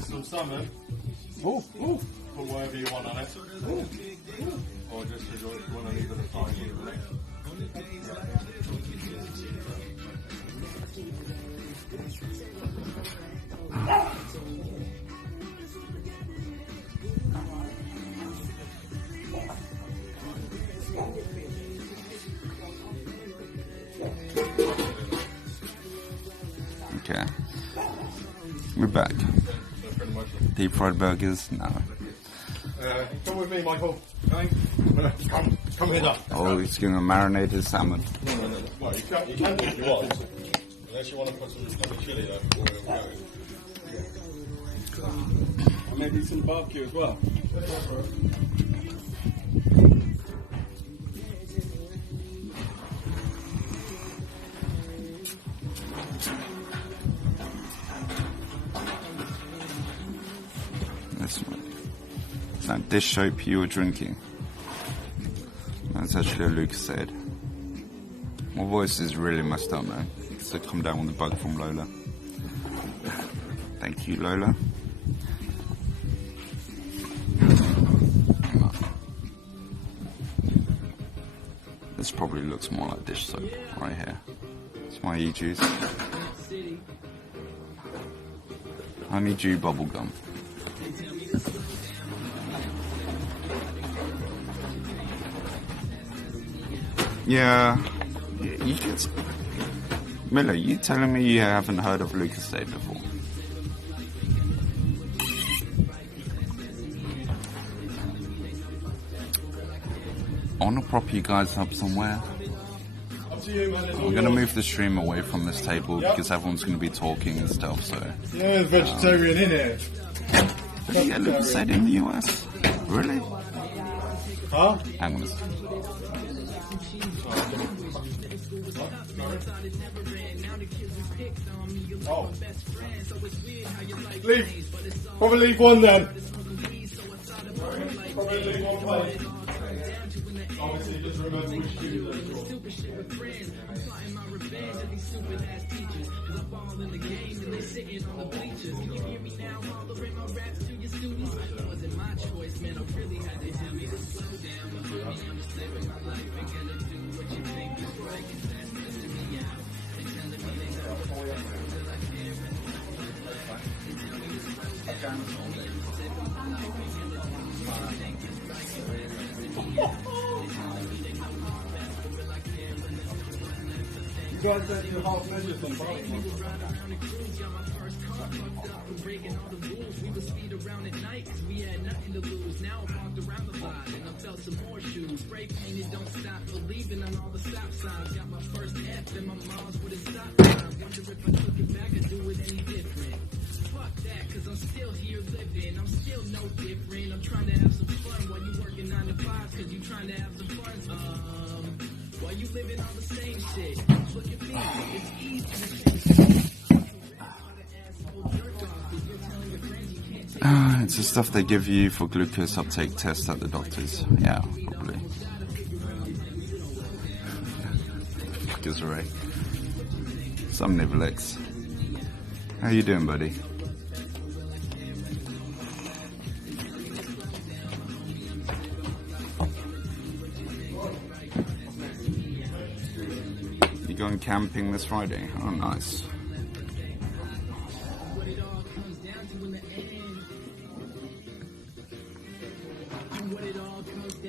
Some salmon. Ooh, ooh. Put whatever you want on it. Or just if you want to leave it aside either. Okay, we're back. Deep fried burgers? No. Come with me, Michael. Come here. Oh, he's gonna marinate his salmon. No. Well, you can do if you want. Unless you want to put some chili there before we go. Or maybe some barbecue as well. This one. It's that dish soap you were drinking. That's actually a Lucasade. My voice is really messed up, man. So come down with the bug from Lola. Thank you, Lola. This probably looks more like dish soap right here. It's my e-juice. Honeydew bubblegum. Yeah, you just... Miller, you telling me you haven't heard of Lucasade before? I want to prop you guys up somewhere. Up to you, man. I'm going to move the stream away from this table because everyone's going to be talking and stuff, so... Yeah, vegetarian in here. Did you get Lucasade in the US? Really? Huh? Hang on a second. Oh. Leave. Probably leave one then. Probably leave one plate. Obviously, just remember which food they're You guys don't do half measures on barbecue. It's the stuff they give you for glucose uptake test at the doctor's. Yeah, probably. Fuckers, right? Some Nivelex. How you doing, buddy? You going camping this Friday? Oh, nice.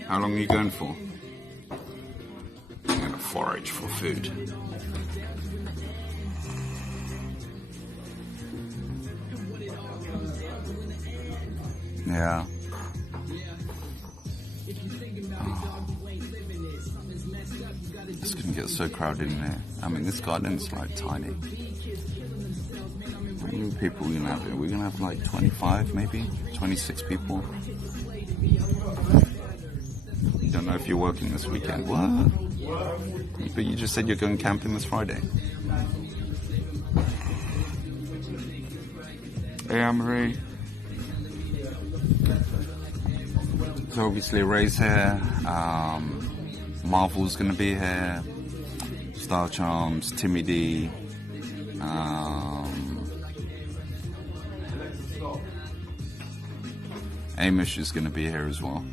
How long are you going for? I'm going to forage for food. Yeah. It's going to get so crowded in there. I mean, this garden's like tiny. How many people are we going to have here? We're going to have like 25 maybe? 26 people. Don't know if you're working this weekend. What? But you just said you're going camping this Friday. Hey, Anne-Marie. So obviously Ray's here. Marvel's going to be here. Star Charms, Timmy D. Amish is going to be here as well.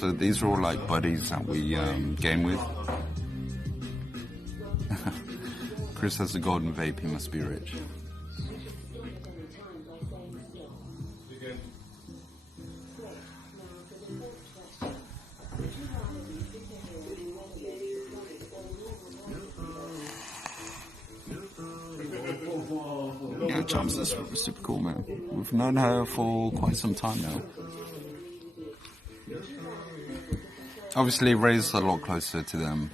So these are all like buddies that we game with. Chris has a golden vape, he must be rich. Yeah, Chums is super cool, man. We've known her for quite some time now. Obviously, Ray's a lot closer to them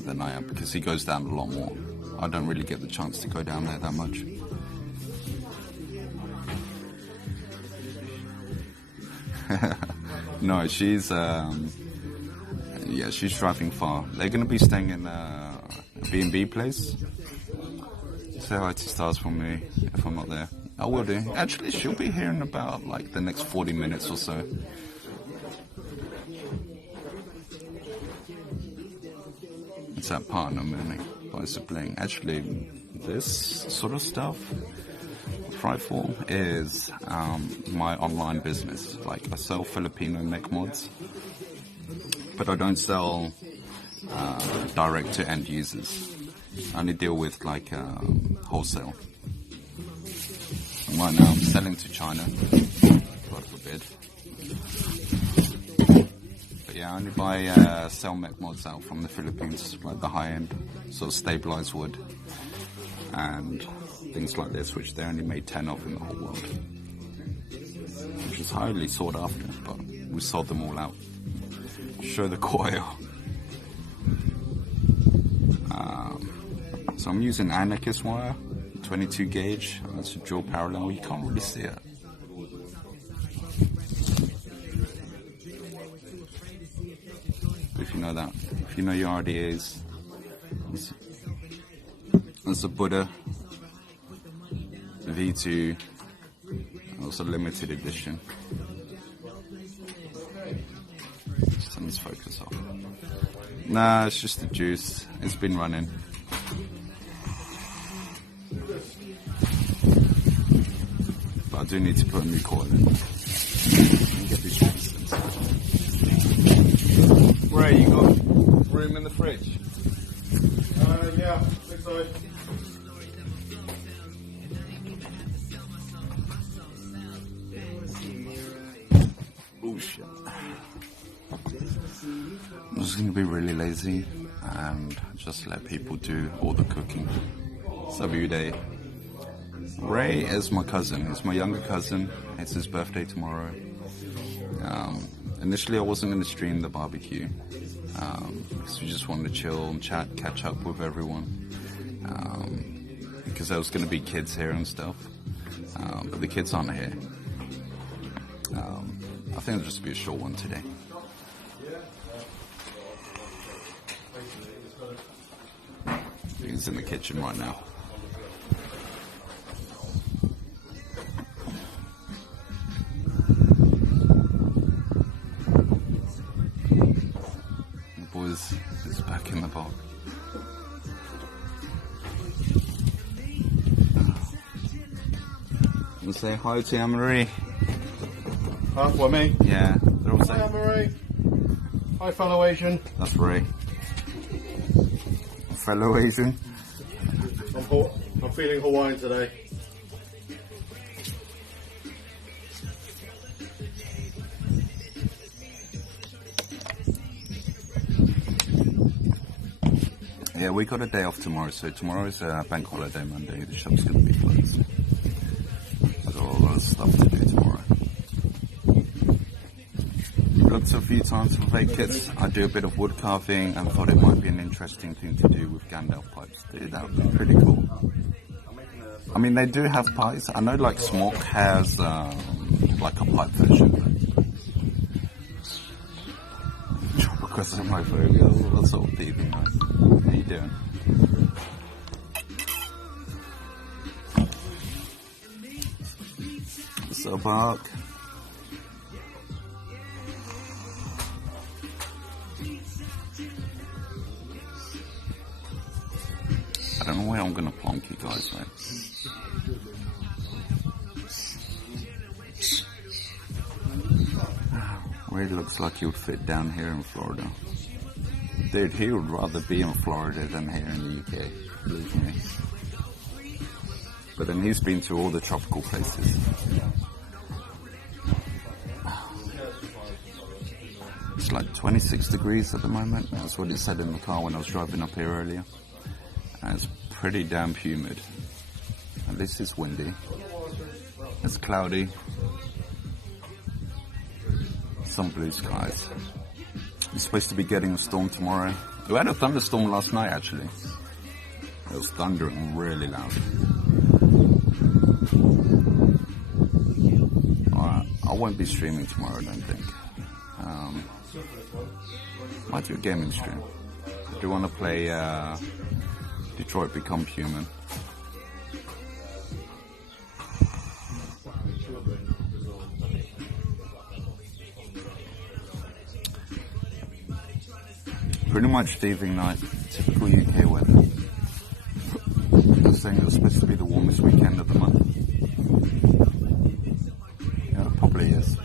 than I am because he goes down a lot more. I don't really get the chance to go down there that much. No, she's she's driving far. They're gonna be staying in a B&B place. Say hi to Stars for me if I'm not there. I will do. Actually, she'll be here in about like the next 40 minutes or so. It's that partner moving by sibling. Actually, this sort of stuff, Frightful, is my online business. Like, I sell Filipino mech mods, but I don't sell direct to end users. I only deal with like wholesale. And right now I'm selling to China, God forbid. But yeah, I only buy sell mech mods out from the Philippines, like the high end, sort of stabilized wood, and things like this, which they only made 10 of in the whole world, which is highly sought after, but we sold them all out. Show the coil. So I'm using Anarchist wire, 22 gauge, that's a dual parallel, you can't really see it. If you know that, if you know your RDAs, there's a Buddha V2, also limited edition. Just turn this focus off. Nah, it's just the juice, it's been running. But I do need to put a new coil in. Get these resistance. Ray, you got room in the fridge? Yeah, looks like. Oh shit. I'm just gonna be really lazy and just let people do all the cooking. Sabuday. Ray is my cousin. He's my younger cousin. It's his birthday tomorrow. Initially I wasn't going to stream the barbecue because we just wanted to chill and chat, catch up with everyone, because there was going to be kids here and stuff, but the kids aren't here. I think it'll just be a short one today. He's in the kitchen right now. Is back in the box. You say hi to Anne-Marie. Huh? What, me? Yeah, they're all Hi, saying. Anne-Marie. Hi, fellow Asian. That's Ray. Fellow Asian. I'm feeling Hawaiian today. Yeah, we got a day off tomorrow, so tomorrow is a bank holiday Monday. The shop's going to be closed. I've got a lot of stuff to do tomorrow. Looked a few times for vape kits. I do a bit of wood carving and thought it might be an interesting thing to do with Gandalf pipes. Dude, that would be pretty cool. I mean, they do have pipes. I know like Smoke has like a pipe version. Because of my burger, what's up, baby? How you doing? What's up, Mark? I don't know where I'm gonna plonk you guys, mate. Really looks like he would fit down here in Florida. Dude, he would rather be in Florida than here in the UK, believe me. But then he's been to all the tropical places. It's like 26 degrees at the moment. That's what it said in the car when I was driving up here earlier. And it's pretty damn humid. At least it's windy. It's cloudy. Some blue skies. You're supposed to be getting a storm tomorrow. We had a thunderstorm last night actually. It was thundering really loud. I won't be streaming tomorrow, I don't think. Might do a gaming stream. Do you want to play Detroit Become Human? Pretty much thieving night, typical UK weather. They're saying it was supposed to be the warmest weekend of the month. Yeah, it probably is.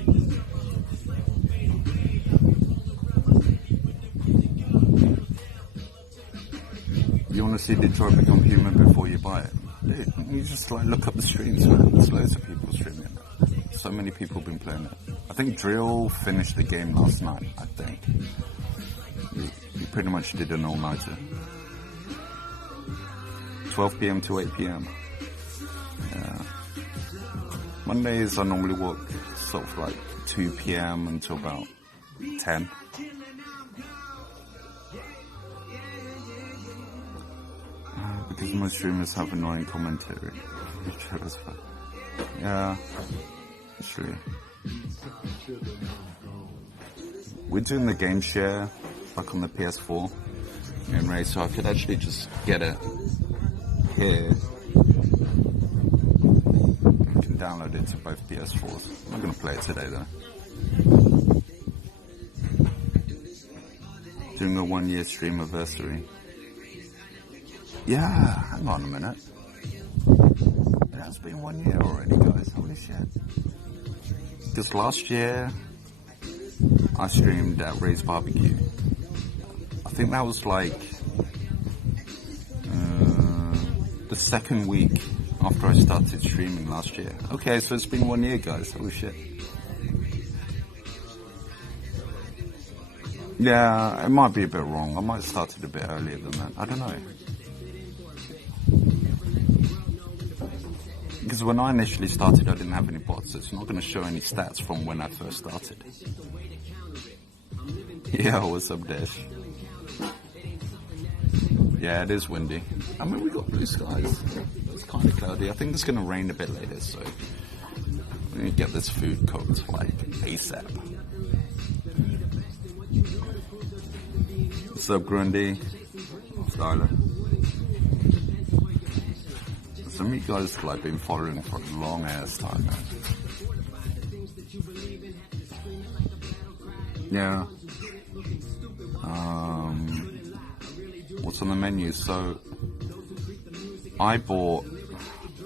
You want to see Detroit Become Human before you buy it? Dude, you just like look up the streams, man. There's loads of people streaming it. So many people have been playing it. I think Drill finished the game last night, I think. He pretty much did an all-nighter. 12 p.m. to 8 p.m. Yeah. Mondays I normally work sort of like 2 p.m. until about 10. Because most streamers have annoying commentary. Yeah, actually. We're doing the game share, like on the PS4, me and Ray, so I could actually just get it here. I can download it to both PS4s. I'm not going to play it today though. Doing a 1 year stream anniversary. Yeah, hang on a minute. It has been 1 year already, guys. Holy shit. Because last year, I streamed at Ray's BBQ. I think that was like the second week after I started streaming last year. Okay, so it's been 1 year, guys. Holy shit. Yeah, it might be a bit wrong. I might have started a bit earlier than that. I don't know. Because when I initially started, I didn't have any bots, so it's not going to show any stats from when I first started. Yeah, what's up, Dash? Yeah, it is windy. I mean, we got blue skies. It's kind of cloudy. I think it's going to rain a bit later, so we need to get this food cooked like ASAP. What's up, Grundy? Styler. Some of you guys have like been following for a long ass time now. Yeah. What's on the menu? So I bought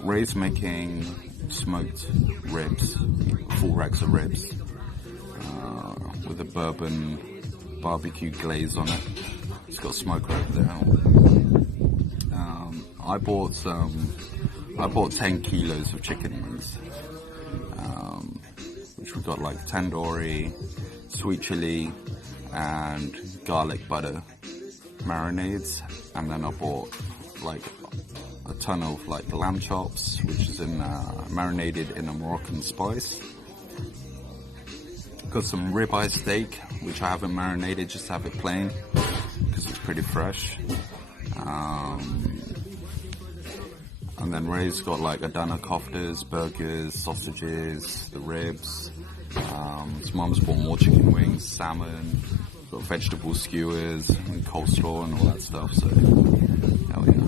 Ray's making smoked ribs, full racks of ribs, with a bourbon barbecue glaze on it. It's got smoke right there. I bought 10 kilos of chicken wings, which we got like tandoori, sweet chili, and garlic butter marinades. And then I bought like a ton of like lamb chops, which is marinated in a Moroccan spice. Got some ribeye steak, which I haven't marinated, just have it plain because it's pretty fresh. And then Ray's got like Adana koftas, burgers, sausages, the ribs. His mum's bought more chicken wings, salmon, got vegetable skewers and coleslaw and all that stuff. So, hell yeah.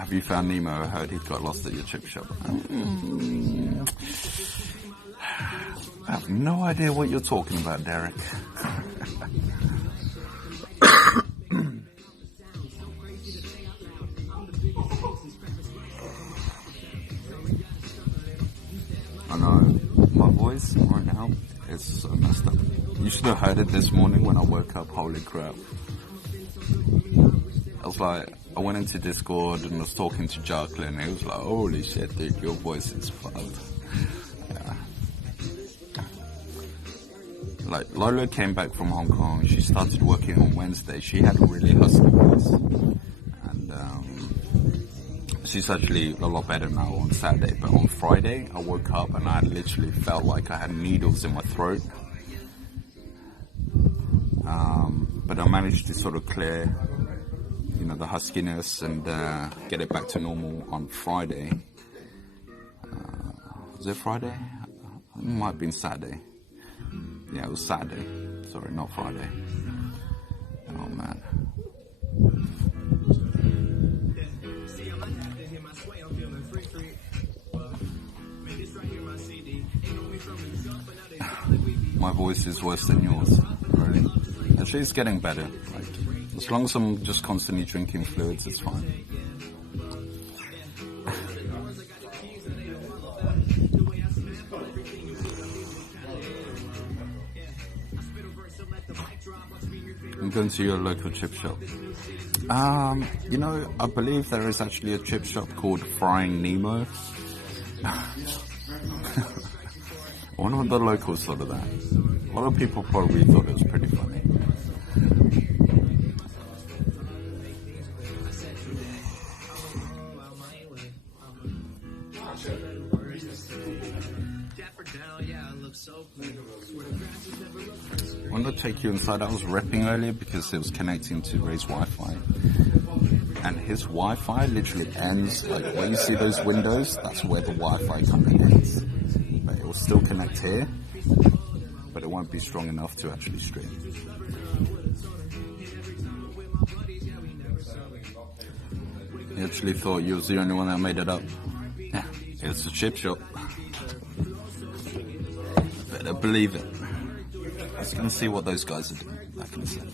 Have you found Nemo? I heard he got lost at your chip shop. I have no idea what you're talking about, Derek. I know my voice right now It's so messed up. You should have heard it this morning when I woke up. Holy crap. I was like, I went into Discord and was talking to Jacqueline. And he was like, holy shit, dude, your voice is fucked. Yeah. Like, Lola came back from Hong Kong. She started working on Wednesday. She had a really husky voice. And she's actually a lot better now on Saturday. But on Friday, I woke up and I literally felt like I had needles in my throat. But I managed to sort of clear, you know, the huskiness and get it back to normal on Friday. Was it Friday? It might have been Saturday. Yeah, it was Saturday. Sorry, not Friday. Oh man. My voice is worse than yours, really. Actually, it's getting better. Like, as long as I'm just constantly drinking fluids, it's fine. I'm going to your local chip shop. You know, I believe there is actually a chip shop called Frying Nemo. One of the locals thought of that. A lot of people probably thought it was pretty funny. I wanted to take you inside. I was repping earlier because it was connecting to Ray's Wi-Fi. And his Wi-Fi literally ends, like where you see those windows, that's where the Wi-Fi kind of ends. But it will still connect here, but it won't be strong enough to actually stream. He actually thought you was the only one that made it up. Yeah, it's a chip shop. Better believe it. Let's go and see what those guys are doing back in a second.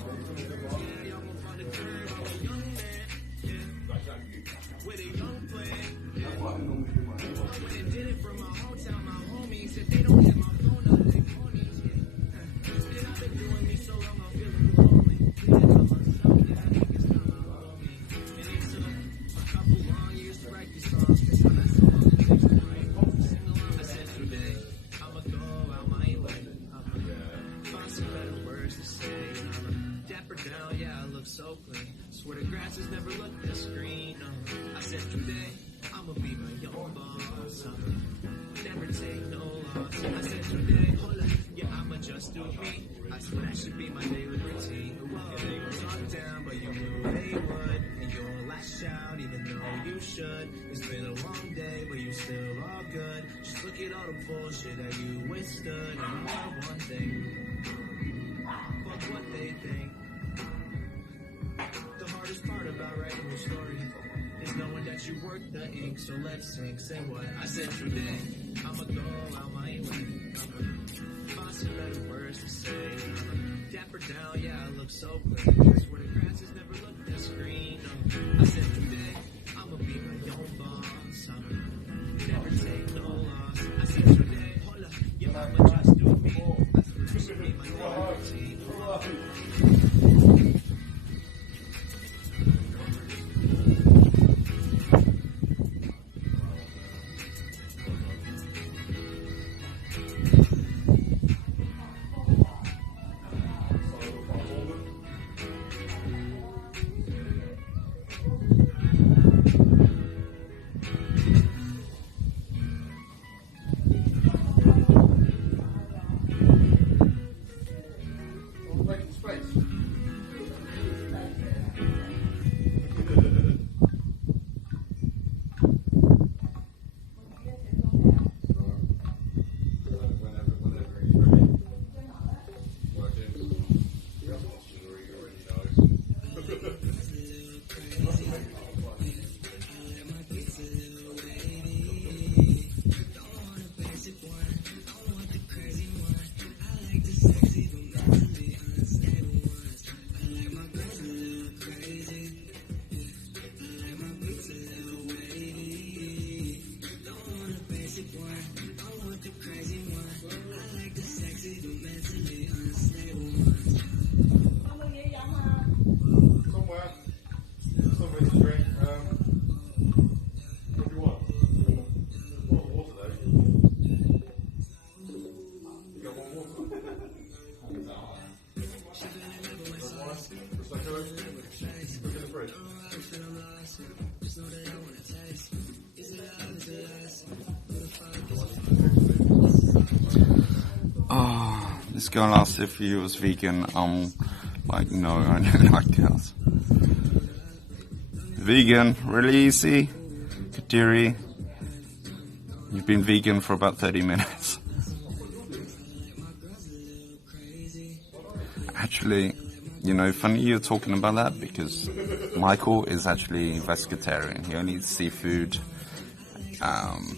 So let's sing, say what I said today. I'ma go out my way. Find some better words to say. Dapper down, yeah, I look so clean. I swear the grass has never looked this green. I said today, I'ma be my own boss. Never take no loss. I said today, hold up, your mama just do me. I swear it should be my own routine. This girl asked if he was vegan. Like, no, I don't like cows. Vegan, really easy. Kateri, you've been vegan for about 30 minutes. Actually, you know, funny you're talking about that, because Michael is actually vegetarian. He only eats seafood, and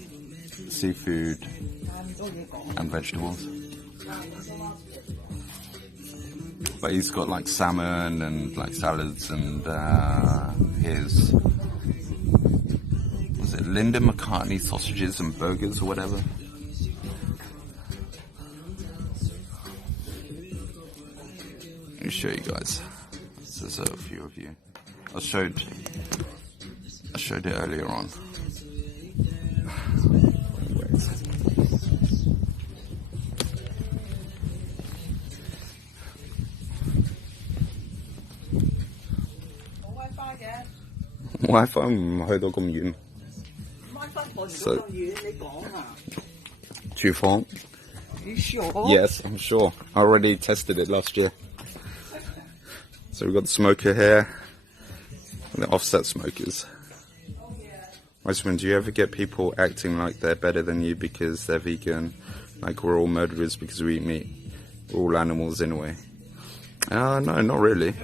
vegetables. But he's got like salmon and like salads and his, was it Linda McCartney sausages and burgers or whatever? Let me show you guys. This is a few of you. I showed it earlier on. Wi-Fi 唔去到咁遠。So, 廚房 You sure? Yes, I'm sure. I already tested it last year. So we've got the smoker here, and the offset smokers. Husband, do you ever get people acting like they're better than you because they're vegan? Like we're all murderers because we eat meat? We're all animals anyway. No, not really.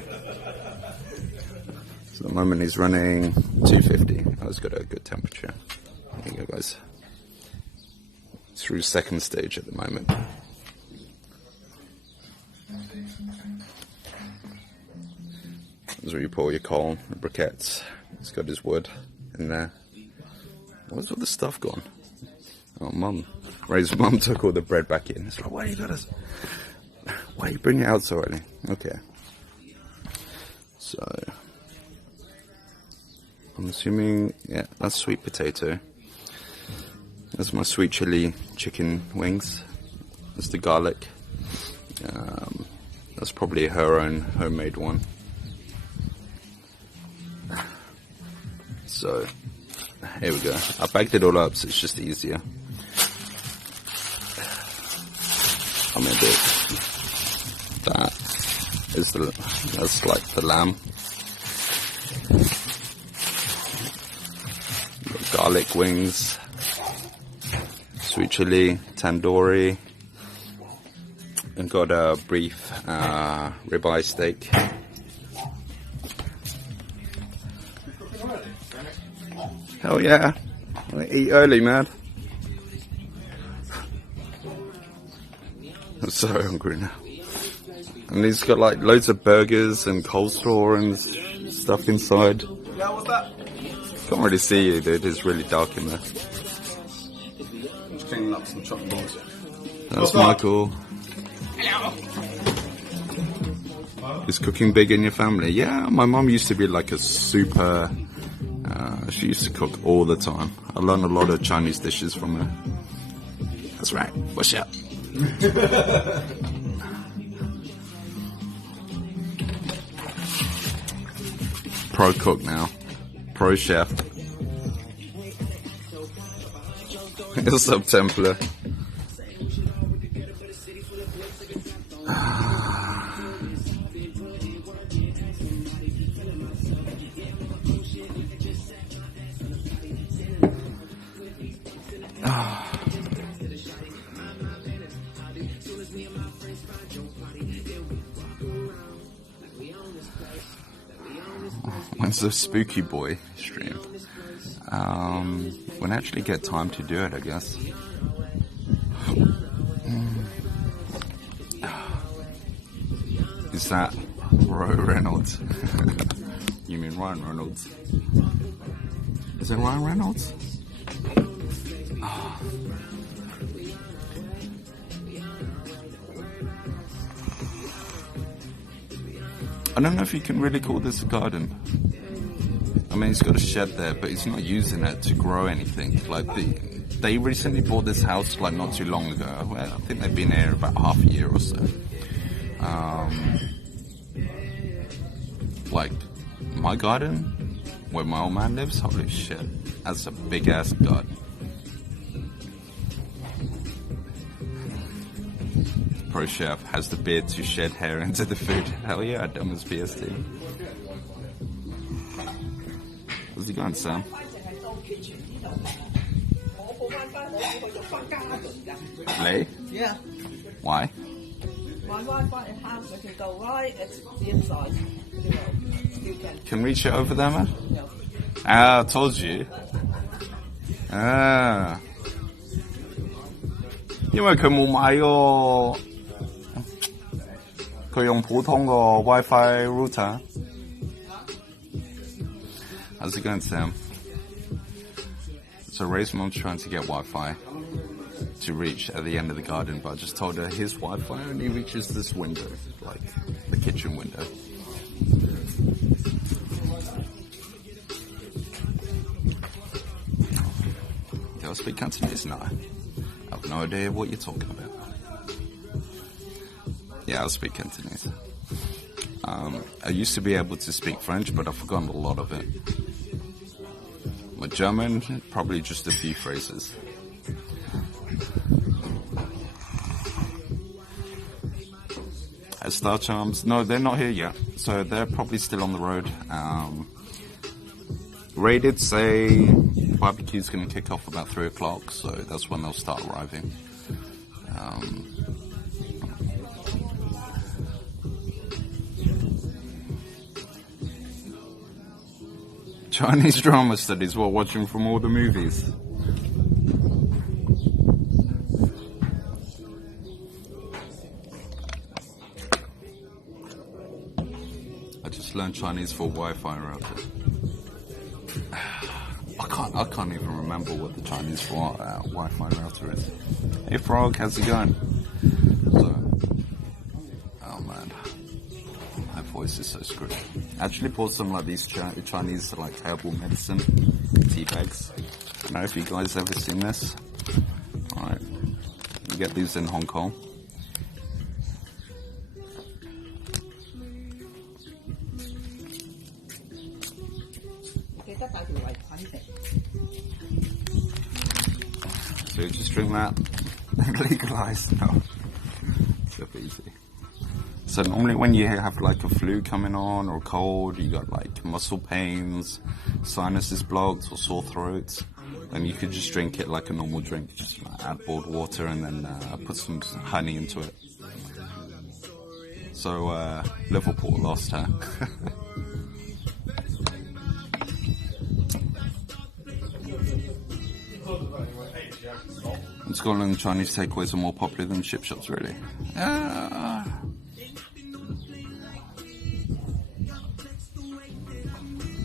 So at the moment he's running 250. Oh, it's got a good temperature. There you go, guys. Through second stage at the moment. That's where you pour your coal, the briquettes. He's got his wood in there. Where's all the stuff gone? Oh, Mum. Ray's mum took all the bread back in. It's like, why are you bringing it out so early? Okay. So, I'm assuming, yeah, that's sweet potato. That's my sweet chili chicken wings. That's the garlic. That's probably her own homemade one. So, here we go. I bagged it all up so it's just easier. I mean, that's like the lamb. Garlic wings. Sweet chili, tandoori, and got a beef ribeye steak. Hell yeah, I eat early, man. I'm so hungry now. And he's got like loads of burgers and coleslaw and stuff inside. Yeah, what's that? Can't really see you, dude. It's really dark in there. Just cleaning up some chopping boards. That's Michael. Is cooking big in your family? Yeah, my mum used to be like a super... she used to cook all the time. I learned a lot of Chinese dishes from her. That's right. What's up? Pro cook now. Pro chef. What's up, Templar? When's the Spooky Boy stream? When I actually get time to do it, I guess. Is that Roy Reynolds? You mean Ryan Reynolds? Is it Ryan Reynolds? Oh. I don't know if you can really call this a garden. I mean, he's got a shed there, but he's not using it to grow anything. Like, they recently bought this house, like, not too long ago. Well, I think they've been here about half a year or so. Like, my garden, where my old man lives, holy shit, that's a big-ass garden. pro chef, has the beard to shed hair into the food. Hell yeah, dumb as PST. How's it going, Sam? Lee? Yeah. Why? My Wi-Fi in house, I can go right at the inside. You can. Can reach it over there, man? No. Ah, I told you. Ah. 因為佢冇買個，佢用普通個 WiFi router。How's it going, Sam? So Ray's mom's trying to get Wi-Fi to reach at the end of the garden, but I just told her his Wi-Fi only reaches this window, like the kitchen window. Do I speak Cantonese? No. I have no idea what you're talking about. Yeah, I'll speak Cantonese. I used to be able to speak French, but I've forgotten a lot of it. My German, probably just a few phrases. Star Charms, no, they're not here yet, so they're probably still on the road. Ray did say BBQ's going to kick off about 3 o'clock, so that's when they'll start arriving. Chinese drama studies while watching from all the movies. I just learned Chinese for Wi-Fi router. I can't even remember what the Chinese for Wi-Fi router is. Hey Frog, how's it going? Oh man, my voice is so screwed. Actually bought some like these Chinese like herbal medicine tea bags. I don't know if you guys ever seen this. Alright, you get these in Hong Kong. So you just drink that and legalize. No, so easy. So normally when you have like a flu coming on or cold, you got like muscle pains, sinuses blocked or sore throats, then you could just drink it like a normal drink. Just add boiled water and then put some honey into it. So Liverpool lost, huh? In Scotland, Chinese takeaways are more popular than chip shops, really.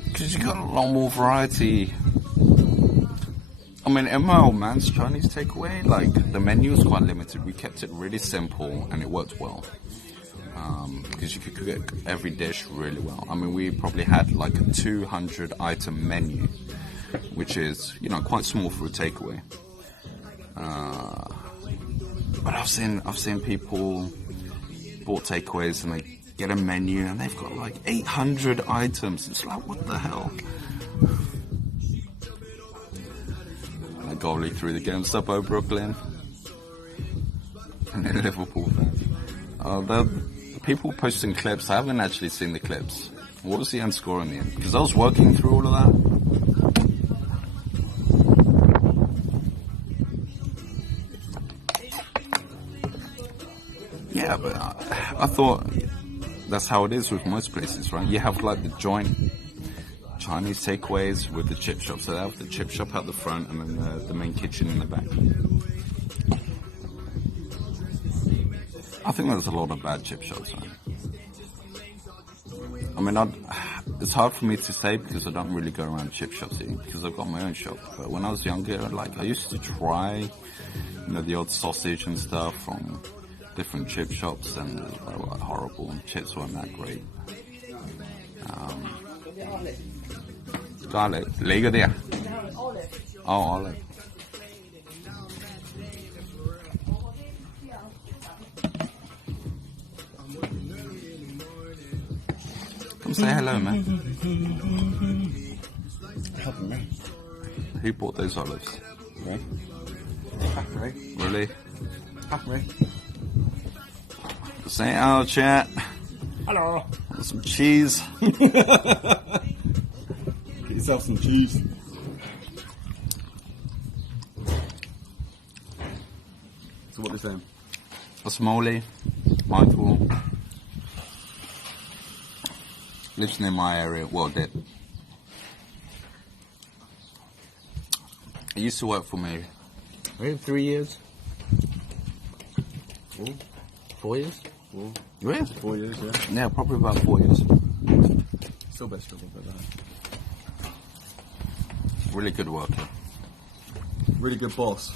Because you got a lot more variety. I mean, in my old man's Chinese takeaway, like, the menu was quite limited. We kept it really simple, and it worked well. Because you could cook every dish really well. I mean, we probably had like a 200-item menu, which is, you know, quite small for a takeaway. But I've seen people bought takeaways and they get a menu and they've got like 800 items. It's like, what the hell? A goalie threw the game up over Brooklyn. And then Liverpool fans. People posting clips. I haven't actually seen the clips. What was the end score in the end? Because I was working through all of that. Yeah, but I thought that's how it is with most places, right? You have like the joint Chinese takeaways with the chip shop. So they have the chip shop out the front and then the main kitchen in the back. I think there's a lot of bad chip shops, right? I mean, it's hard for me to say because I don't really go around chip shops eating because I've got my own shop. But when I was younger, like I used to try, you know, the odd sausage and stuff from different chip shops, and they were like horrible, and chips weren't that great. Garlic, legal there. Oh, olive. Come say hello, man. Who bought those olives? Me? Really? Me? Say hello, chat. Hello. Want some cheese? Get yourself some cheese. So what are they saying? That's Molly. Michael. Lives near my area. Well, did. He used to work for me. Maybe 3 years. 4 years? 4. Really? 4 years, yeah. Yeah, probably about 4 years. Still best struggle for that. Really good worker. Really good boss.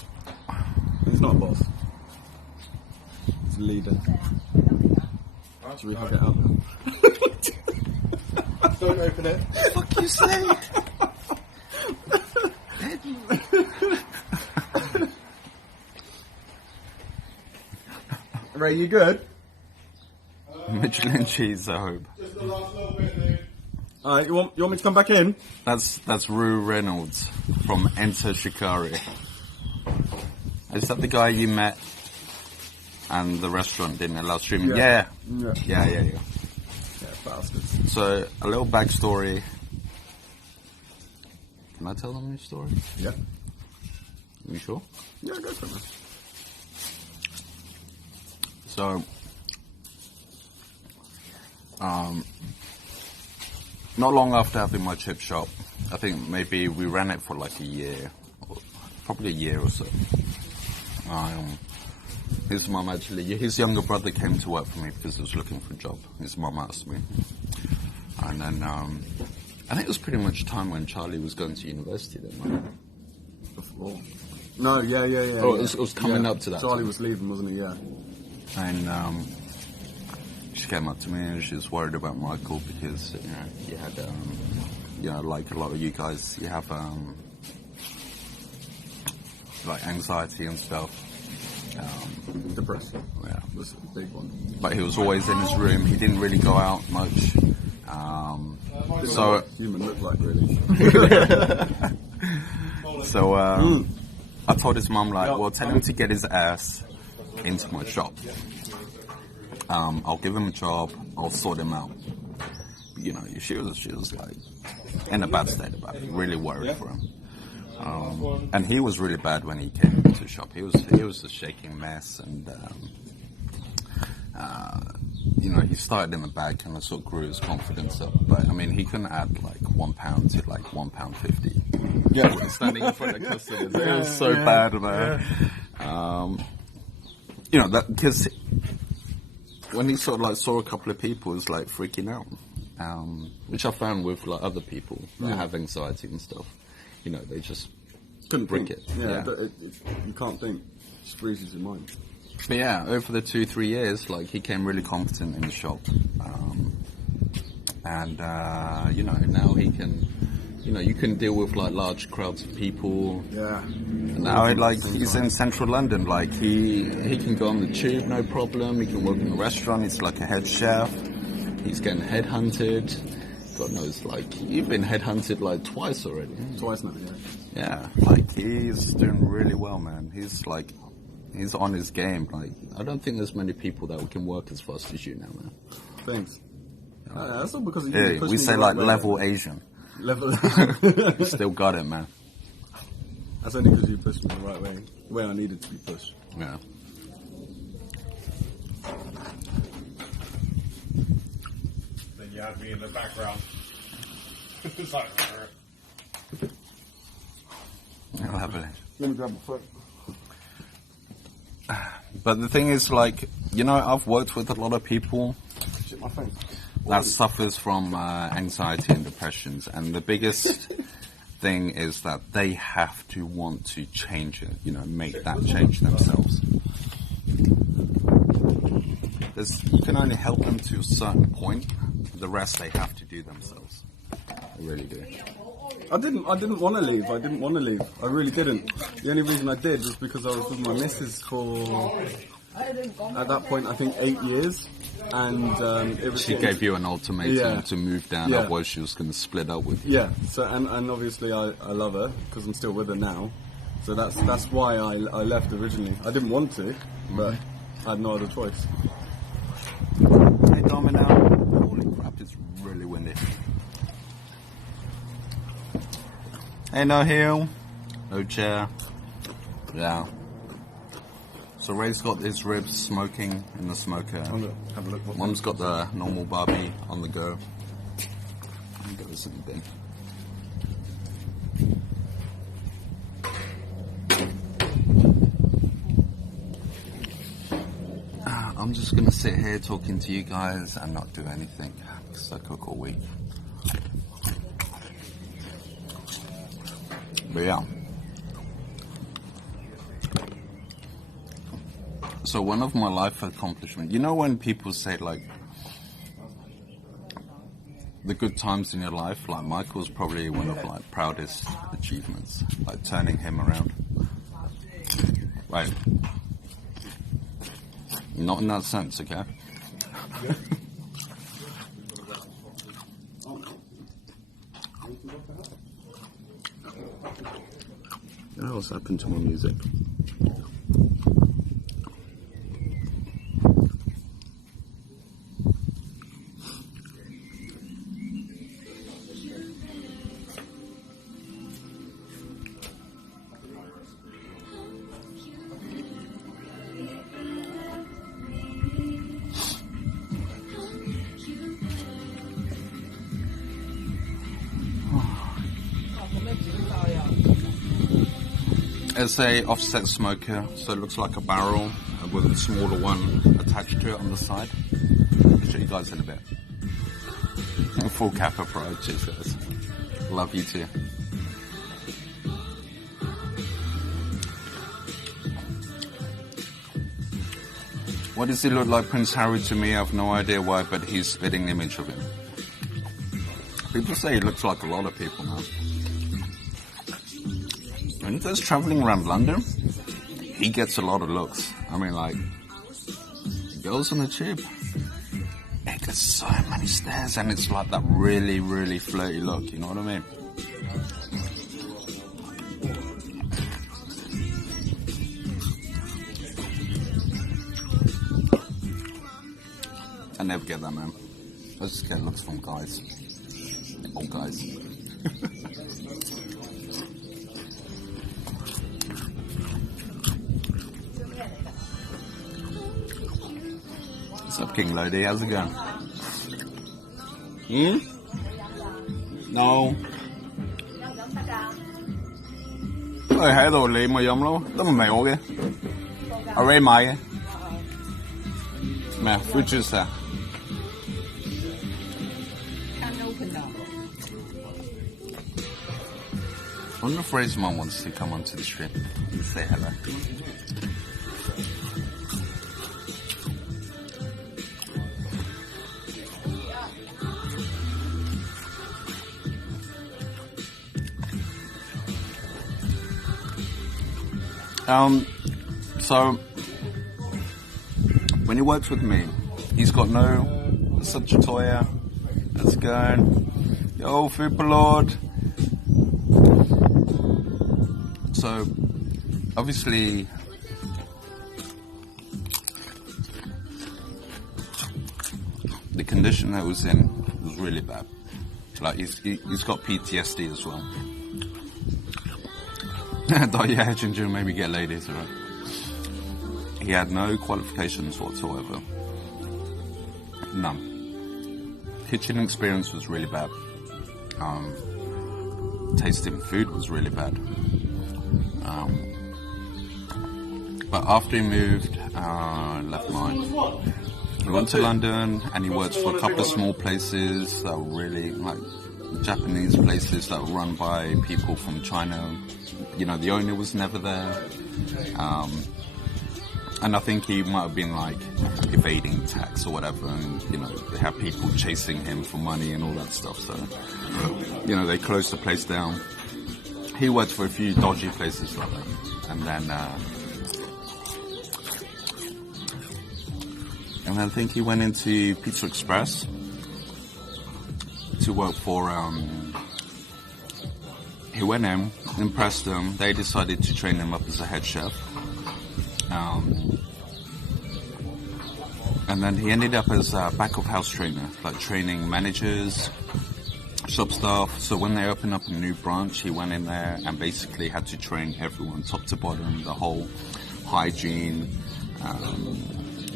He's not a boss. He's a leader. Should we hug it out now? Don't open it. Fuck you say? Ray, you good? Michelin cheese, I hope. Just the last little bit, dude. Alright, you want me to come back in? That's Rue Reynolds from Enter Shikari. Is that the guy you met and the restaurant didn't allow streaming? Yeah. Yeah. Yeah, bastards. So, a little backstory. Can I tell them your story? Yeah. You sure? Yeah, go for it, man. So, not long after having my chip shop, I think maybe we ran it for like a year, or probably a year or so. His mum actually, his younger brother came to work for me because he was looking for a job. His mum asked me. And then, I think it was pretty much time when Charlie was going to university then, right? Before. No, yeah. Oh, it was coming up to that Charlie time. was leaving, wasn't he? Yeah. And she came up to me and she was worried about Michael because, you had, like a lot of you guys, you have, like anxiety and stuff. Depression. Yeah. Was a big one. But he was always in his room. He didn't really go out much. So Human look like, really. So I told his mum, like, well, tell him to get his ass into my shop. I'll give him a job. I'll sort him out. You know, she was like in a bad state about it. Really worried for him. And he was really bad when he came into the shop. He was a shaking mess, and he started in the back and sort of grew his confidence up. But I mean, he couldn't add like £1 to like £1.50. Yeah. Standing in front of customers, it was so bad, man. That because when he sort of like saw a couple of people, it was like freaking out, which I found with like other people that have anxiety and stuff. They just Couldn't break think. it. Yeah. You can't think. It just freezes your mind. But yeah, over the 2-3 years, like he came really competent in the shop, now he can, you can deal with like large crowds of people. Yeah. Now, he's in central London. Like he can go on the tube, no problem. He can work in a restaurant. He's like a head chef. He's getting headhunted. God knows, like you've been headhunted like twice already. Twice now, yeah. Yeah, like he's doing really well, man. He's on his game. Like I don't think there's many people that can work as fast as you now, man. Thanks. That's all because you Yeah, we say like level Asian. Level. You still got it, man. That's only because you pushed me the right way, the way I needed to be pushed. Yeah. Then you had me in the background. It's like, I'll have it. Let me grab my foot. But the thing is, like, I've worked with a lot of people Shit, my phone. that suffers from anxiety and depressions, and the biggest thing is that they have to want to change it, make that change themselves. You can only help them to a certain point. The rest they have to do themselves. They really do. I didn't want to leave. I really didn't. The only reason I did was because I was with my missus for, at that point, I think 8 years. And it was She gave you an ultimatum to move down, Yeah. otherwise she was going to split up with you. Yeah. So and obviously I love her because I'm still with her now. So that's why I left originally. I didn't want to, but I had no other choice. calming down. Holy crap, it's really windy. Hey, no hill, no chair. Yeah. So Ray's got his ribs smoking in the smoker. Have a look. Mom's got the normal barbie on the go. Let me get this in the bin. I'm just gonna sit here talking to you guys and not do anything because I cook all week. But yeah. So one of my life accomplishments, you know when people say like the good times in your life, like Michael's probably one of like proudest achievements, like turning him around. Right. Not in that sense, okay? What else happened to my music? It's a offset smoker, so it looks like a barrel with a smaller one attached to it on the side. I'll show you guys in a bit. Full Kappa Pride, cheers guys. Love you too. Why does he look like Prince Harry to me? I have no idea why, but he's spitting image of him. People say he looks like a lot of people now. When he goes traveling around London, he gets a lot of looks. I mean, like, girls on the tube, it gets so many stares, and it's like that really, really flirty look, you know what I mean? I never get that, man. I just get looks from guys. Old guys. What's up, King Lodi? How's it going? No. Tôi喺度你咪飲咯，都唔係我嘅。阿 Ray 買嘅。咩啊 ？fruit juice 啊？ I wonder if Ray's mom wants to come onto the stream and say hello. So when he works with me, he's got no such a toya. Let's go. Yo, Fupa Lord. So obviously the condition that was in was really bad. Like he's got PTSD as well. Yeah, Ginger, maybe get ladies, right? He had no qualifications whatsoever. None. Kitchen experience was really bad. Tasting food was really bad. But after he moved, left mine. He went to London and he worked for a couple of small places that were really like Japanese places that were run by people from China. You know, the owner was never there. And I think he might have been like evading tax or whatever, and you know, they had people chasing him for money and all that stuff, so you know, they closed the place down. He worked for a few dodgy places like that, and then I think he went into Pizza Express to work for he went in, impressed them, they decided to train him up as a head chef. And then he ended up as a back of house trainer, like training managers, shop staff. So when they opened up a new branch, he went in there and basically had to train everyone, top to bottom, the whole hygiene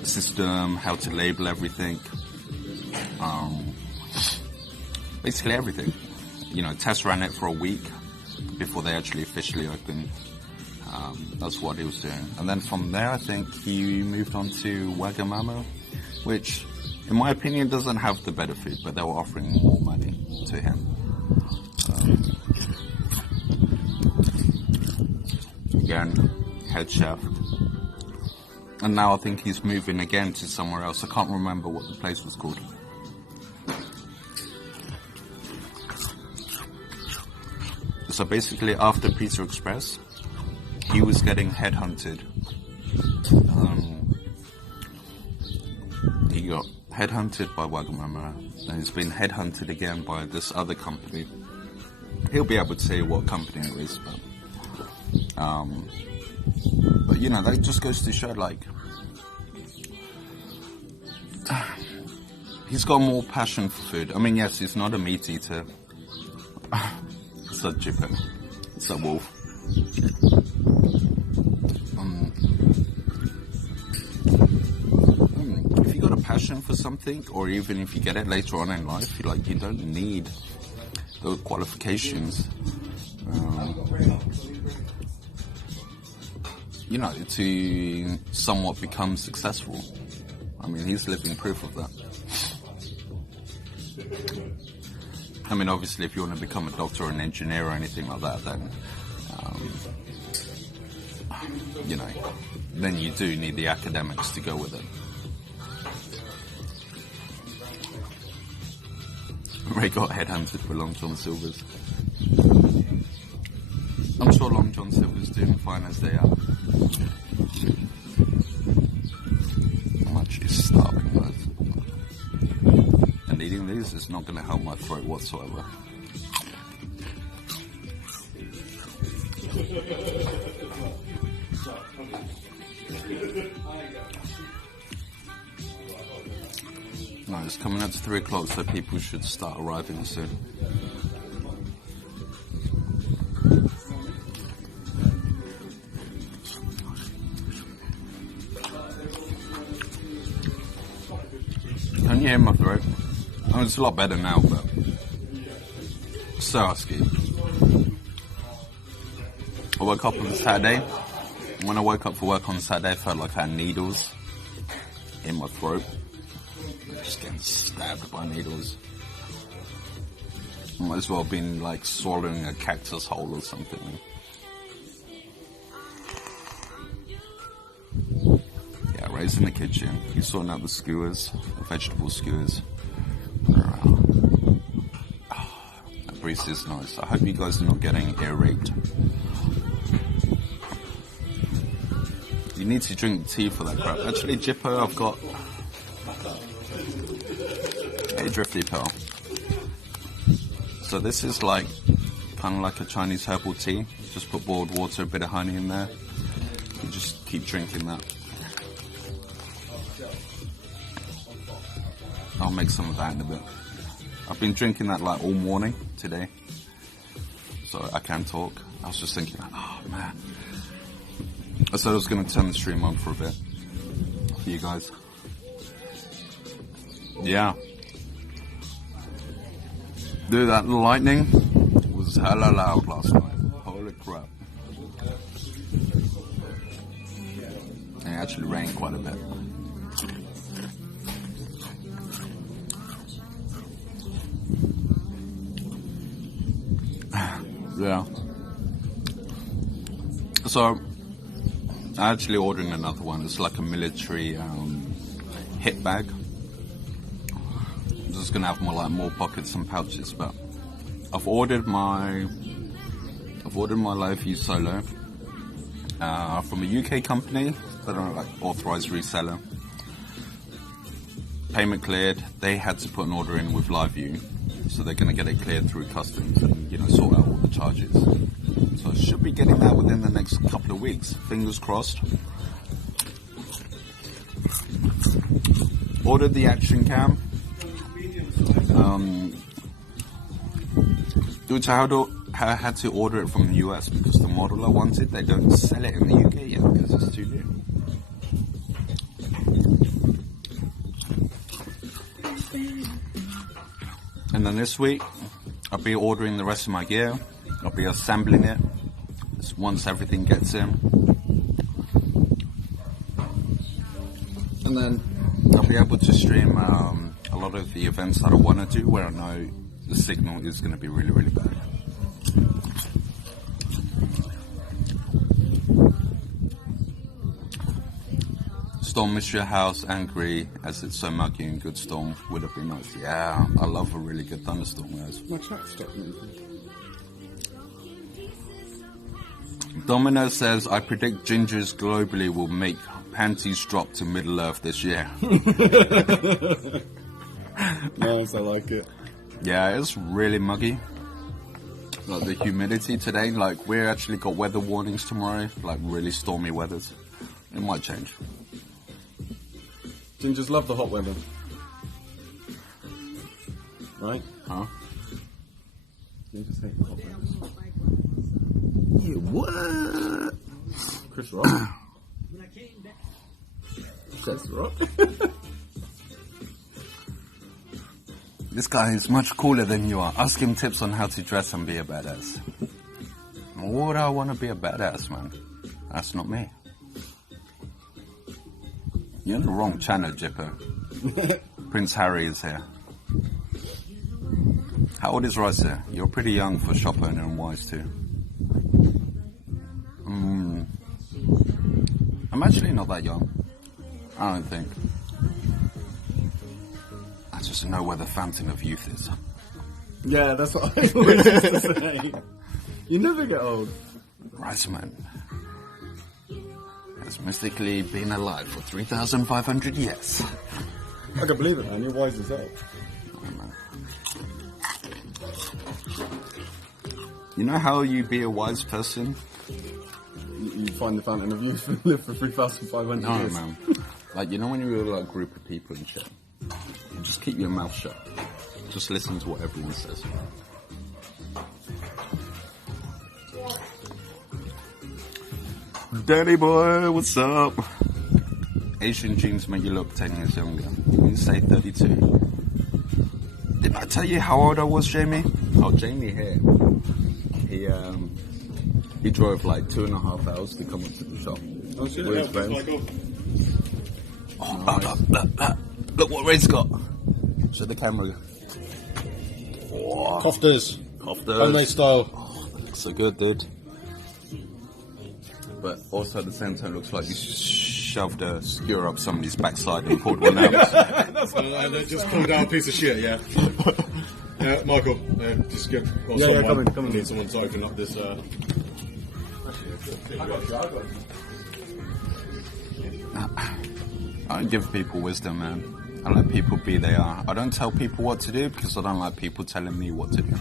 system, how to label everything, basically everything. You know, test ran it for a week before they actually officially opened. That's what he was doing. And then from there, I think he moved on to Wagamama, which, in my opinion, doesn't have the better food, but they were offering more money to him. Again, head chef. And now I think he's moving again to somewhere else. I can't remember what the place was called. So basically, after Pizza Express, he was getting headhunted. He got headhunted by Wagamama, and he's been headhunted again by this other company. He'll be able to say what company it is, but you know, that just goes to show, like, he's got more passion for food. I mean, yes, he's not a meat eater. It's a chicken. It's a wolf. If you got a passion for something, or even if you get it later on in life, you don't need those qualifications, you know, to somewhat become successful. I mean, he's living proof of that. I mean, obviously, if you want to become a doctor or an engineer or anything like that, then, you know, then you do need the academics to go with it. Ray got headhunted for Long John Silver's. I'm sure Long John Silver's doing fine as they are. I'm actually starving, guys. And eating these is not going to help my throat whatsoever. No, it's coming up to 3 o'clock, so people should start arriving soon. Can you hear my throat? I mean, it's a lot better now, but so husky. I woke up on Saturday. When I woke up for work on Saturday, I felt like I had needles in my throat. Just getting stabbed by needles. Might as well have been like swallowing a cactus whole or something. Yeah, Ray's in the kitchen. He's sorting out the skewers, the vegetable skewers. That breeze is nice. I hope you guys are not getting ear raped. You need to drink tea for that crap. Actually, Jippo, I've got a drifty pearl. So this is like kind of like a Chinese herbal tea. Just put boiled water, a bit of honey in there. You just keep drinking that. I'll make some of that in a bit. I've been drinking that like all morning today, so I can talk. I was just thinking, oh man. I said I was going to turn the stream on for a bit for you guys. Yeah. Dude, that lightning was hella loud last night. Holy crap. And it actually rained quite a bit. Yeah. So, I actually ordered another one. It's like a military hip bag. I'm just gonna have more pockets and pouches, but I've ordered my Live View Solo from a UK company that are like authorized reseller. Payment cleared. They had to put an order in with Live View, so they're gonna get it cleared through customs and sort out all the charges. So I should be getting that within the next couple of weeks. Fingers crossed. Ordered the action cam. Which I had to order it from the US because the model I wanted, they don't sell it in the UK yet because it's too new. And then this week, I'll be ordering the rest of my gear. I'll be assembling it once everything gets in. And then I'll be able to stream a lot of the events that I want to do where I know the signal is going to be really, really bad. Storm missed your house, angry as it's so muggy and good storm would have been nice. Yeah, I love a really good thunderstorm, guys. My chat stopped moving. Domino says, I predict gingers globally will make panties drop to Middle Earth this year. Nice, I like it. Yeah, it's really muggy. Like the humidity today, like we actually got weather warnings tomorrow, like really stormy weathers. It might change. Gingers love the hot weather. Right? Huh? Gingers hate the hot weather. Yeah, what? Chris Rock. Chris Rock. This guy is much cooler than you are. Ask him tips on how to dress and be a badass. Why would I want to be a badass, man? That's not me. You're in the wrong channel, Jipper. Prince Harry is here. How old is Rice here? You're pretty young for shop owner and wise too. I'm actually not that young. I don't think. I just know where the fountain of youth is. Yeah, that's what I always used to say. You never get old. Right, man. Has mystically been alive for 3,500 years. I can believe it, man. You're wise as hell. Oh, man. You know how you be a wise person? You find the fountain of youth and live for 3,500 No, years. man. Like, you know when you're like a group of people and shit? You just keep your mouth shut. Just listen to what everyone says. Daddy boy, what's up? Asian jeans make you look 10 years younger. You say 32. Didn't I tell you how old I was, Jamie? Oh, Jamie here. He drove like 2.5 hours to come up to the shop. Oh, shit. With his friends. Look what Ray's got. Show the camera. Whoa. Cofters. Cofters. Homemade style. Oh, that looks so good, dude. But also at the same time, looks like you shoved a skewer up somebody's backside and pulled one out. Just come down a piece of shit, yeah. Michael, just get. Well, Yeah, come in. I need someone to open up this. I don't give people wisdom, man. I let people be they are. I don't tell people what to do because I don't like people telling me what to do.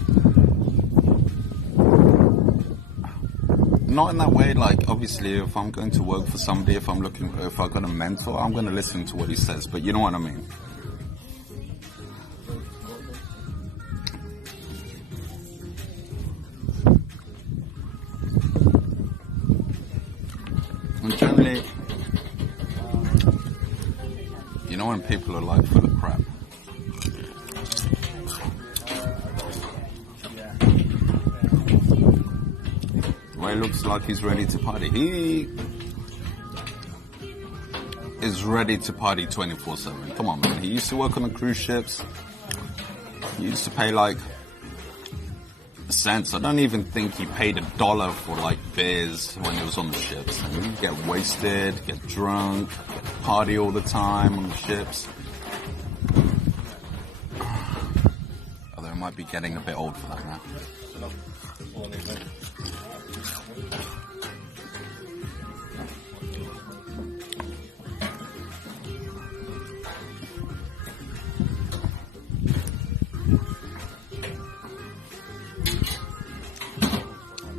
Not in that way, like, obviously, if I'm going to work for somebody, if I've got a mentor, I'm going to listen to what he says, but you know what I mean. And generally, you know when people are like full of crap. Ray looks like he's ready to party. He is ready to party 24/7. Come on, man. He used to work on the cruise ships. He used to pay like cents. I don't even think he paid $1 for like beers when he was on the ships. And he'd get wasted, get drunk, party all the time on the ships. Although I might be getting a bit old for that now.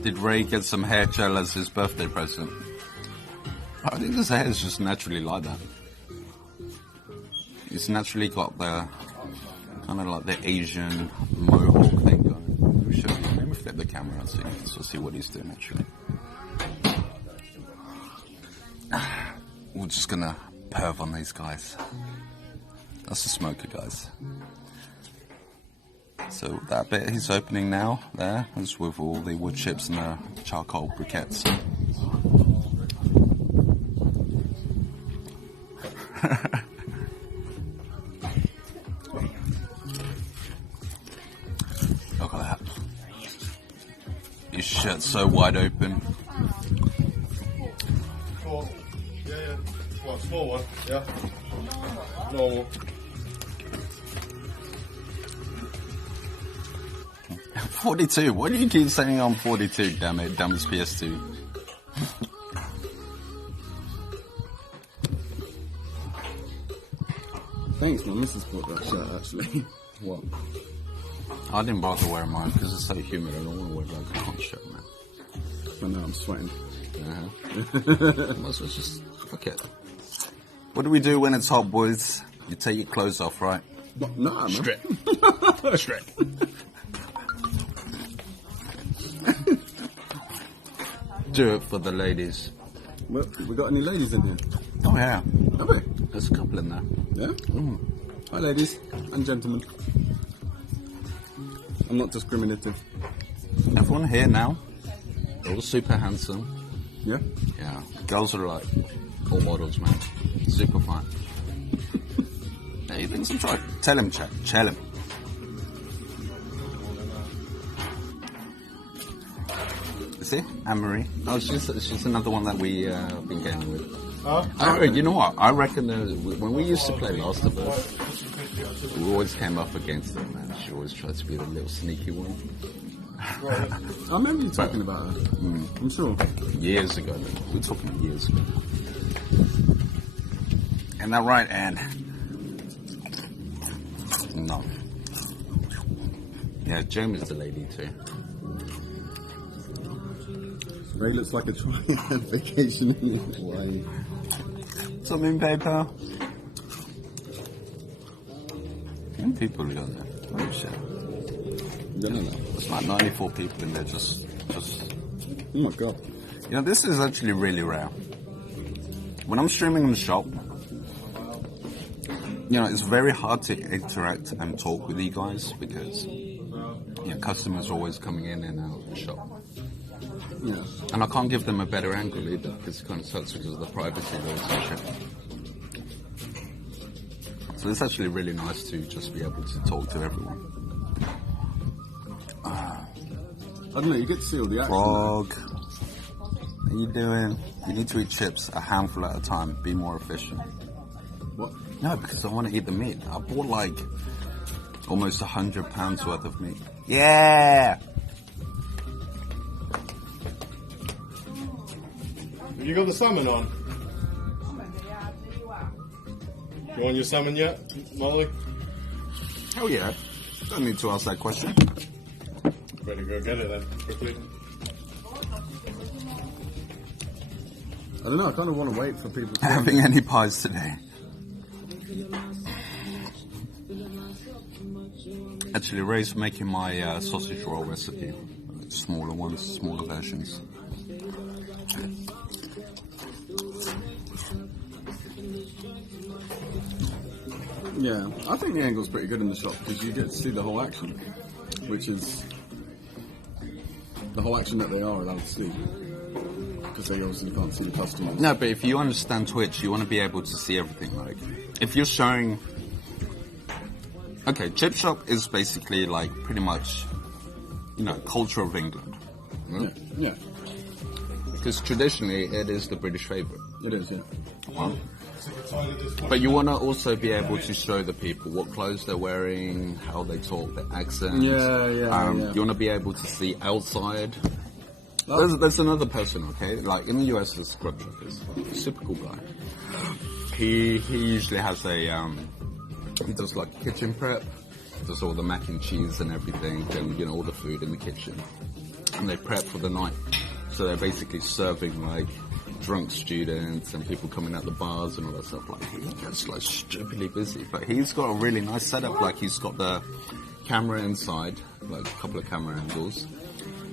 Did Ray get some hair gel as his birthday present? I think his hair is just naturally like that. It's naturally got the kind of like the Asian mohawk thing going. Let me flip the camera and see what he's doing actually. We're just gonna perv on these guys. That's the smoker, guys. So that bit he's opening now, there, is with all the wood chips and the charcoal briquettes. Look at that. His shirt's so wide open. Cool. Yeah. Well, small one. Yeah. Normal. 42. Why do you keep saying I'm 42? Damn it, dumb as PS2. Thanks, my missus bought that shirt actually. What? I didn't bother wearing mine because it's so humid. I don't want to wear like a hot shirt, man. I know, I'm sweating. Might as well just fuck it. What do we do when it's hot, boys? You take your clothes off, right? Nah, man. Strip. Strip. Do it for the ladies. We got any ladies in here? Oh yeah, Have we? there's a couple in there. Yeah? Hi ladies and gentlemen. I'm not discriminative. Everyone here now, they're all super handsome. Yeah? Yeah, girls are like all models, man. Super fine. Hey, you think some try? Tell him, Chad. Tell him. See, Anne-Marie. Oh, she's another one that we been getting with. You know what? I reckon when we used to play Last of Us, we always came up against her, man. She always tried to be the little sneaky one. I remember you talking about her. I'm sure. Years ago, man. We're talking years ago. Isn't that right, Anne? No. Yeah, Jamie's the lady too. Ray looks like a trying vacation in Hawaii. Something paper. How many people are there? Oh shit. I don't know. There's like 94 people in there just... Oh my god. You know, this is actually really rare. When I'm streaming in the shop, you know, it's very hard to interact and talk with you guys because, you know, customers are always coming in and out of the shop. Yeah. And I can't give them a better angle either because it kind of sucks because of the privacy rules and shit. So it's actually really nice to just be able to talk to everyone. I don't know, you get to see all the action. Frog, what are you doing? You need to eat chips a handful at a time. Be more efficient. What? No, because I want to eat the meat. I bought like almost £100 worth of meat. Yeah! Have you got the salmon on? You want your salmon yet, Molly? Hell yeah. Don't need to ask that question. Better go get it then, quickly. I don't know, I kind of want to wait for people to... Having any pies today? Actually, Ray's making my sausage roll recipe. Smaller ones, smaller versions. Yeah, I think the angle's pretty good in the shop because you get to see the whole action, which is the whole action that they are allowed to see because they obviously can't see the customers. No, but if you understand Twitch, you want to be able to see everything. Like, if you're showing... Okay, Chip Shop is basically like pretty much, you know, culture of England. Yeah, yeah, Because traditionally it is the British favourite. it is, yeah. Well, but you want to also be able to show the people what clothes they're wearing, how they talk, their accent. Yeah. You want to be able to see outside. There's another person, okay? Like in the US, there's Scrub Truckers. Super cool guy. He usually has a he does like kitchen prep, does all the mac and cheese and everything, and you know all the food in the kitchen, and they prep for the night. So they're basically serving like drunk students and people coming out the bars and all that stuff. Like, he gets like stupidly busy, but he's got a really nice setup. Like, he's got the camera inside, like a couple of camera angles,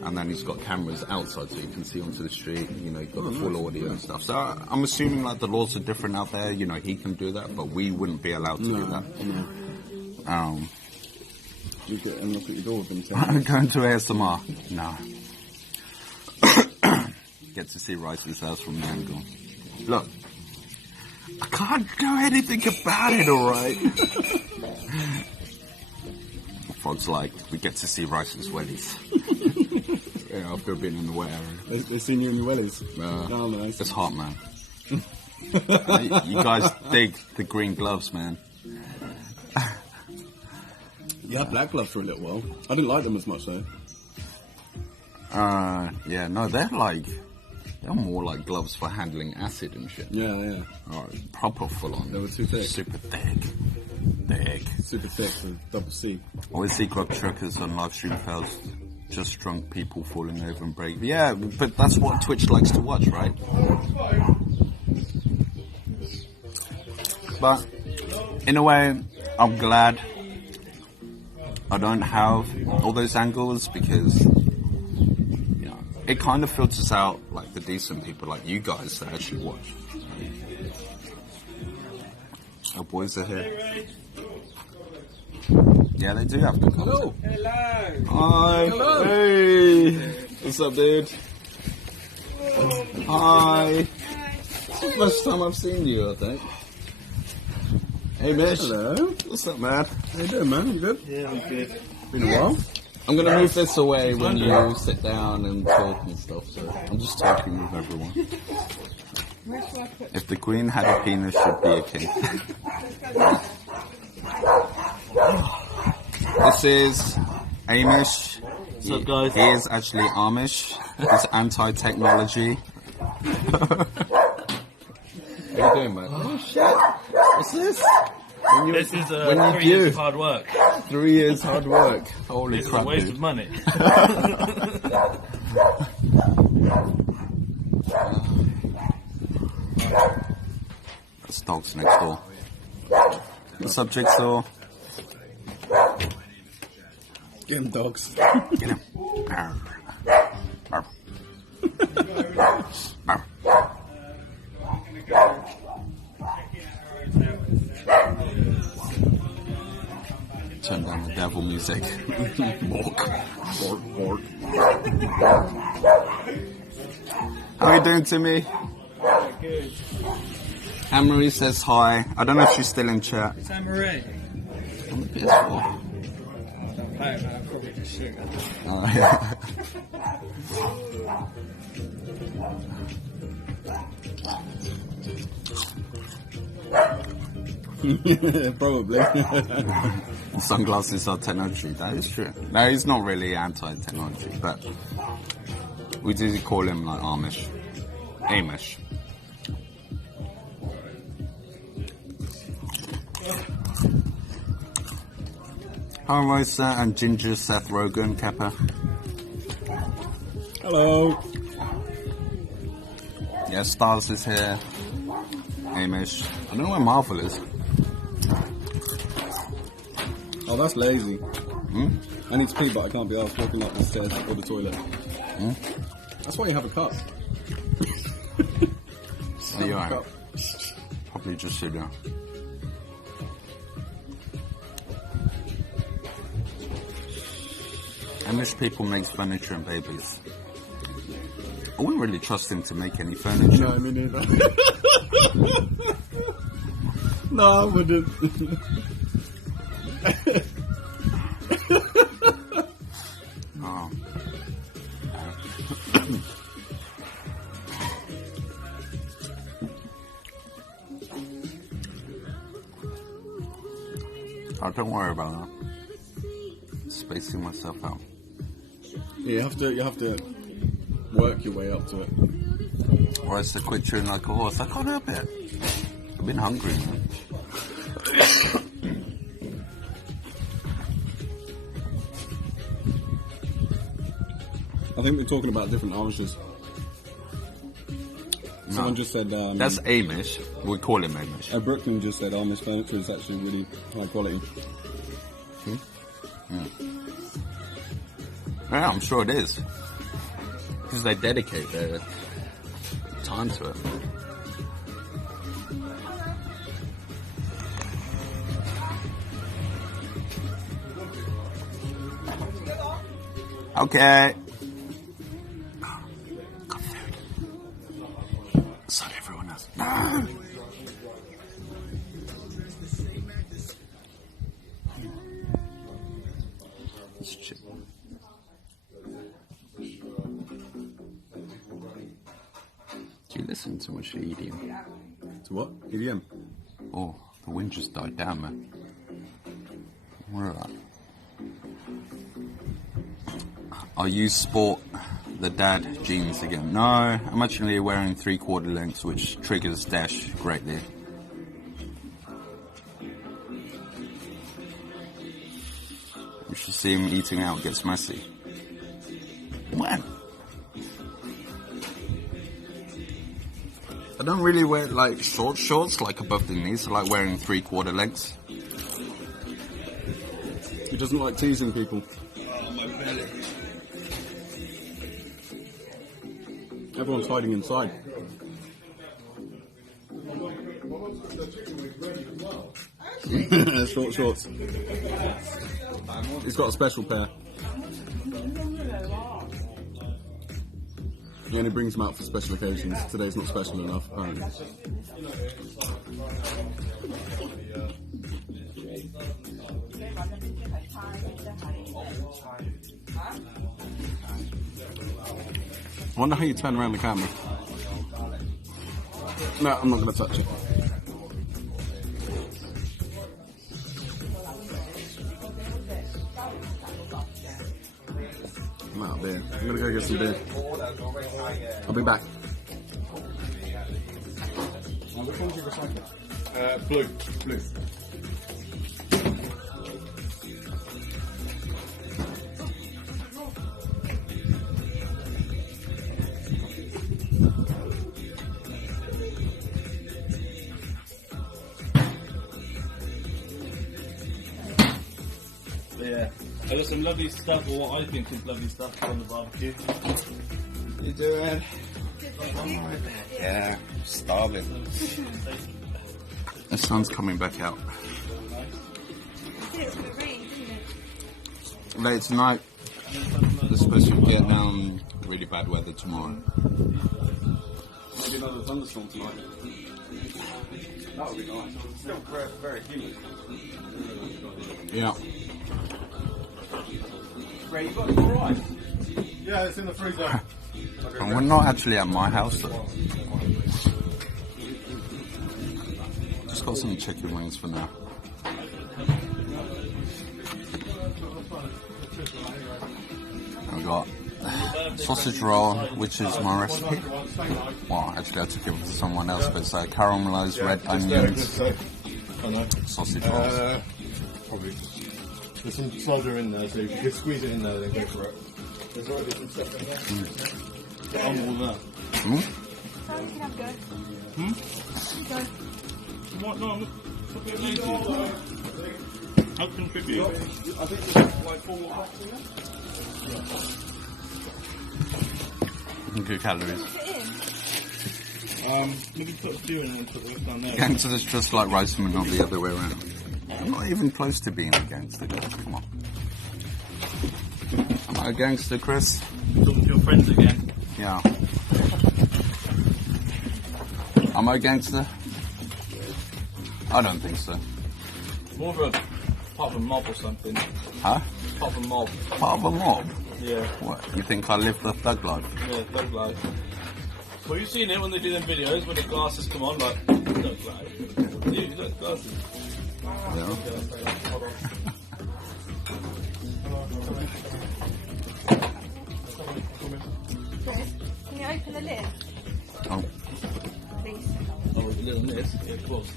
and then he's got cameras outside so you can see onto the street. You know, you've got the full audio and stuff. So I'm assuming like the laws are different out there. You know, he can do that, but we wouldn't be allowed to do that. You get and look at your door with them. I'm going to ASMR. No. Get to see Rice's house from the angle. Look, I can't do anything about it, alright? Frog's like, we get to see Rice's wellies. Yeah, after being in the wet area. They seen you in your wellies. Oh, nice. It's hot, man. You guys dig the green gloves, man. You had black gloves for a little while. I didn't like them as much though. Yeah, no, they're more like gloves for handling acid and shit. Yeah, yeah. Alright, proper full on. They were too thick. Super thick. Super thick for double C. Always see grub truckers on live stream fails. Just drunk people falling over and break. Yeah, but that's what Twitch likes to watch, right? But in a way, I'm glad I don't have all those angles because, you know, it kind of filters out like the decent people like you guys that actually watch. Our boys are here. Yeah, they do have the content. Hello. Hi. Hello. Hey. What's up, dude? Hi. It's the first time I've seen you, I think. Hey, Mish. Hello. What's up, man? How you doing, man? You good? Yeah, I'm good. Been a while. I'm gonna move this away when you sit down and talk and stuff, so I'm just talking with everyone. If the queen had a penis, she'd be a king. This is Amish. What's up, guys? He is actually Amish. He's anti-technology. What are you doing, man? Oh shit! What's this? This is when you 3 years do. of hard work. 3 years hard work. Holy This is a crap, waste dude. of money. That's dogs next door. What's up, Jigsaw? Get them dogs. Get him. Arr. Arr. Arr. Turn down the devil music. Bork. Bork, bork. How are you doing, Timmy? Anne-Marie says hi. I don't know if she's still in chat. It's Anne-Marie. On the PS4. I'm probably just shooting. Alright. Probably. Sunglasses are technology, that is true. No, he's not really anti-technology, but we do call him like Amish. Amish. Hi Rosa and Ginger Seth Rogen, Kappa. Hello. Yeah, Stars is here. Amish. I don't know where Marvel is. Oh, that's lazy. I need to pee, but I can't be asked walking up the stairs or the toilet. That's why you have a cup. So you are. Probably just sit down. Amish people make furniture and babies. I wouldn't really trust him to make any furniture. No, me neither. No, I wouldn't. Oh. Oh, don't worry about that. Spacing myself out. Yeah, you have to work your way up to it. Or else I quit chewing like a horse. I can't help it. I've been hungry, man. I think we're talking about different Amishes. Someone just said That's Amish. We call him Amish. Brooklyn just said Amish furniture is actually really high quality. Yeah, I'm sure it is. Because they dedicate their time to it. Okay. Got food. So everyone else. No. It's chip. Do you listen to much EDM? To what? EDM? Oh, the wind just died down, man. Where are that? Are you sport the dad jeans again? No, I'm actually wearing 3/4 lengths, which triggers stash greatly. You should see him eating out gets messy. When? I don't really wear like shorts like above the knees. I like wearing 3/4 lengths. He doesn't like teasing people. Everyone's hiding inside. Short shorts. He's got a special pair. He only brings them out for special occasions. Today's not special enough, apparently. I wonder how you turn around the camera. No, I'm not going to touch it. I'm out of beer. I'm going to go get some beer. I'll be back. Blue. Yeah. I got some lovely stuff, or what I think is lovely stuff on the barbecue. You doing? Yeah, starving. The sun's coming back out. Late tonight. They're supposed to get really bad weather tomorrow. Maybe another thunderstorm tonight. That would be nice. It's still very, very humid. Yeah. Ray, you got it alright? Yeah, it's in the freezer. And we're not actually at my house though. Just got some chicken wings for now. I got sausage roll, which is my recipe. Well, actually I took it from someone else, but it's caramelized red onions, sausage rolls. Probably. There's some solder in there, so if you could squeeze it in there, then go for it. There's already some stuff in there. I'm all that. What? No, I'm not lazy. I'll contribute. I think there's like 4 more packs in there. Good calories. Maybe put a few in and put the rest down there. Gangsters is just like rice and not the other way around. I'm not even close to being a gangster, guys. Come on. Am I a gangster, Chris? Talking to your friends again. Yeah. Am I a gangster? I don't think so. More of a part of a mob or something. Huh? Part of a mob. Part of a mob? Yeah. What? You think I live the thug life? Yeah, thug life. Well, you've seen it when they do them videos when the glasses come on, like, thug life. Yeah, you got glasses. Yeah. Hold on. Can you open the lid, Oh. please? Oh, with a little this. Yeah, of course.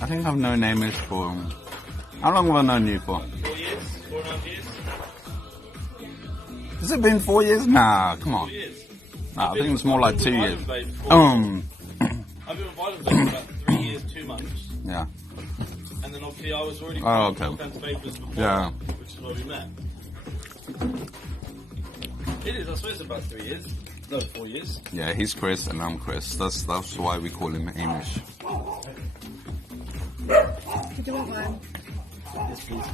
I think I've known Amish for... How long have I known you for? 4 years? 4.5 years? Has it been 4 years? Nah, come on. 4 years. Nah, I think it was more like 2 years. I've been with Vitamin Babe for about 3 years, 2 months. Yeah. And then obviously I was already Oh, okay. Fancy Vapors before, Yeah. which is where we met. It is, I suppose it's about 3 years. No, 4 years. Yeah, he's Chris and I'm Chris. That's why we call him Amish. Did you want mine? Yes, please.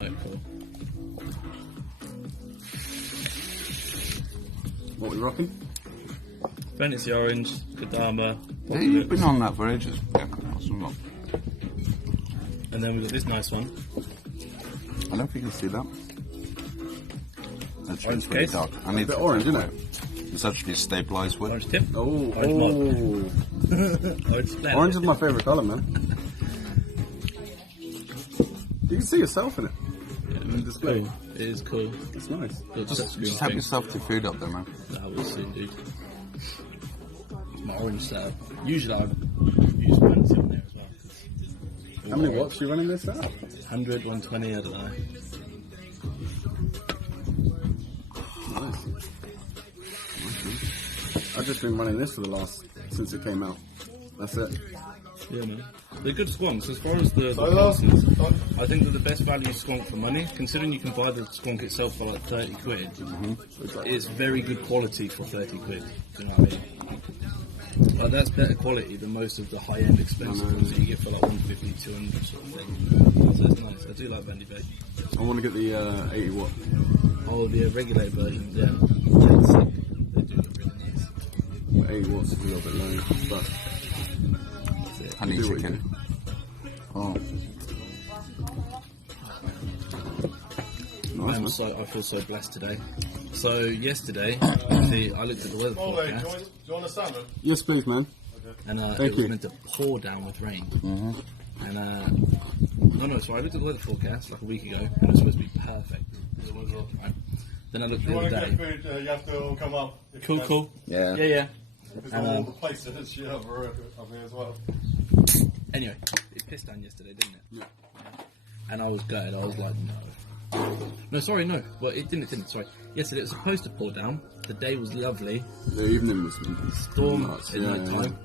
Cool. What we rocking? Fantasy Orange, Kadama, Yeah, you've been on that for ages. Yeah, awesome. and then we've got this nice one. I don't know if you can see that. That's Orange really case? dark. I need Bit to orange, isn't it? It's actually stabilized wood. Orange tip. Oh, Orange Orange splatter. Orange is my favourite colour, man. You can see yourself in it. It's display. cool. It is cool. It's nice. Got Just touchscreen have thing. yourself to food up there, man. That will soon, dude. It's my orange setup. Usually I use fancy on there as well. How many watts are you running this at? 100, 120, I don't know. Nice. I've just been running this for the last, since it came out. That's it. Yeah, man. They're good squonks. As far as the So prices, I think they're the best value squonk for money. Considering you can buy the squonk itself for like 30 quid, it's very good quality for 30 quid. Do you know what I mean? Like that's better quality than most of the high-end expensive ones that you get for like 150, 200 sort of thing. So it's nice. I do like Bandy Bay. I want to get the 80 watt. Oh, the regulated version, yeah. Yeah, it's sick. They do look really nice. 80 watts is a little bit low, but That's it. Honey do what you chicken. Oh, nice, man. I feel so blessed today. So yesterday, see, I looked at the weather Oh, wait, do forecast, you want a salmon? Yes, please, man. and Thank it was you. meant to pour down with rain. And no, so I looked at the weather forecast like a week ago, and it was supposed to be perfect. Right. Then I looked If the you want other to day. get food, you have to all come up. If you Cool, can. cool. yeah. Yeah. Because And, all the places and shit over here as well. Anyway, it pissed down yesterday, didn't it? Yeah. And I was gutted. I was like, no. No, sorry, no. Well, it didn't. Sorry. Yesterday it was supposed to pour down. The day was lovely. The evening was Storm nuts, at yeah, night time.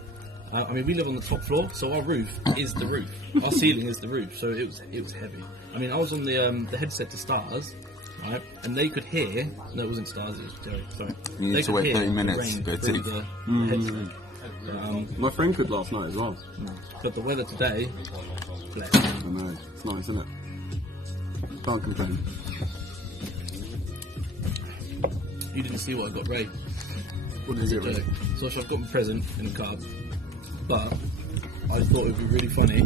I mean, we live on the top floor, so our roof is the roof. Our ceiling is the roof, so it was heavy. I mean, I was on the headset to Stars, right? And they could hear. No, it wasn't Stars. It was Jerry. Sorry. You need They to could wait hear 30 the minutes rain to go through tea. the headset. My friend could last night as well. But the weather today, blessed. I know. It's nice, isn't it? Can't complain. You didn't see what I got, Ray. What did you get, So, Ray? so I've got my present in the card, but I thought it would be really funny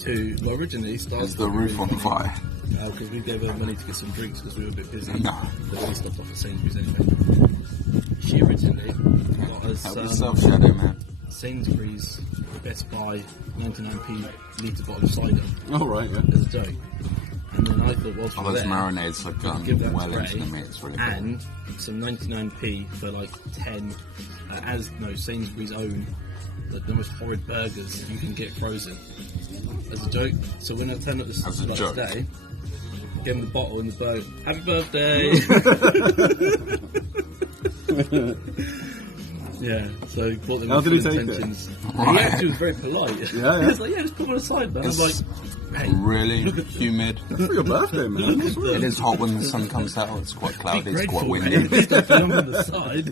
to. Well, originally, Stars. Is the roof on fire? Because we gave her money to get some drinks because we were a bit busy. No. But we stopped off at Sainsbury's anyway. She originally got us Help yourself, Shadow Man. Sainsbury's Best Buy 99p litre bottle of cider Oh, right, yeah. as a joke. And then I thought, whilst All we were those there, marinades have give that gone well to into Ray, the meat. It's really good. and some 99p for like 10 Sainsbury's own the most horrid burgers you can get frozen as a joke. So when I turned up this As a like, joke. today, gave him the bottle and the burger. Happy birthday! Yeah, so he bought them How with did he full take it? intentions. Right. He actually was very polite. Yeah, yeah. He was like, yeah, just put it aside, man. It's I'm like, hey, really look at humid. It's for your birthday, man. What's wrong? It is hot when the sun comes out. It's quite be cloudy. It's quite grateful, man. windy. At least I film on the side.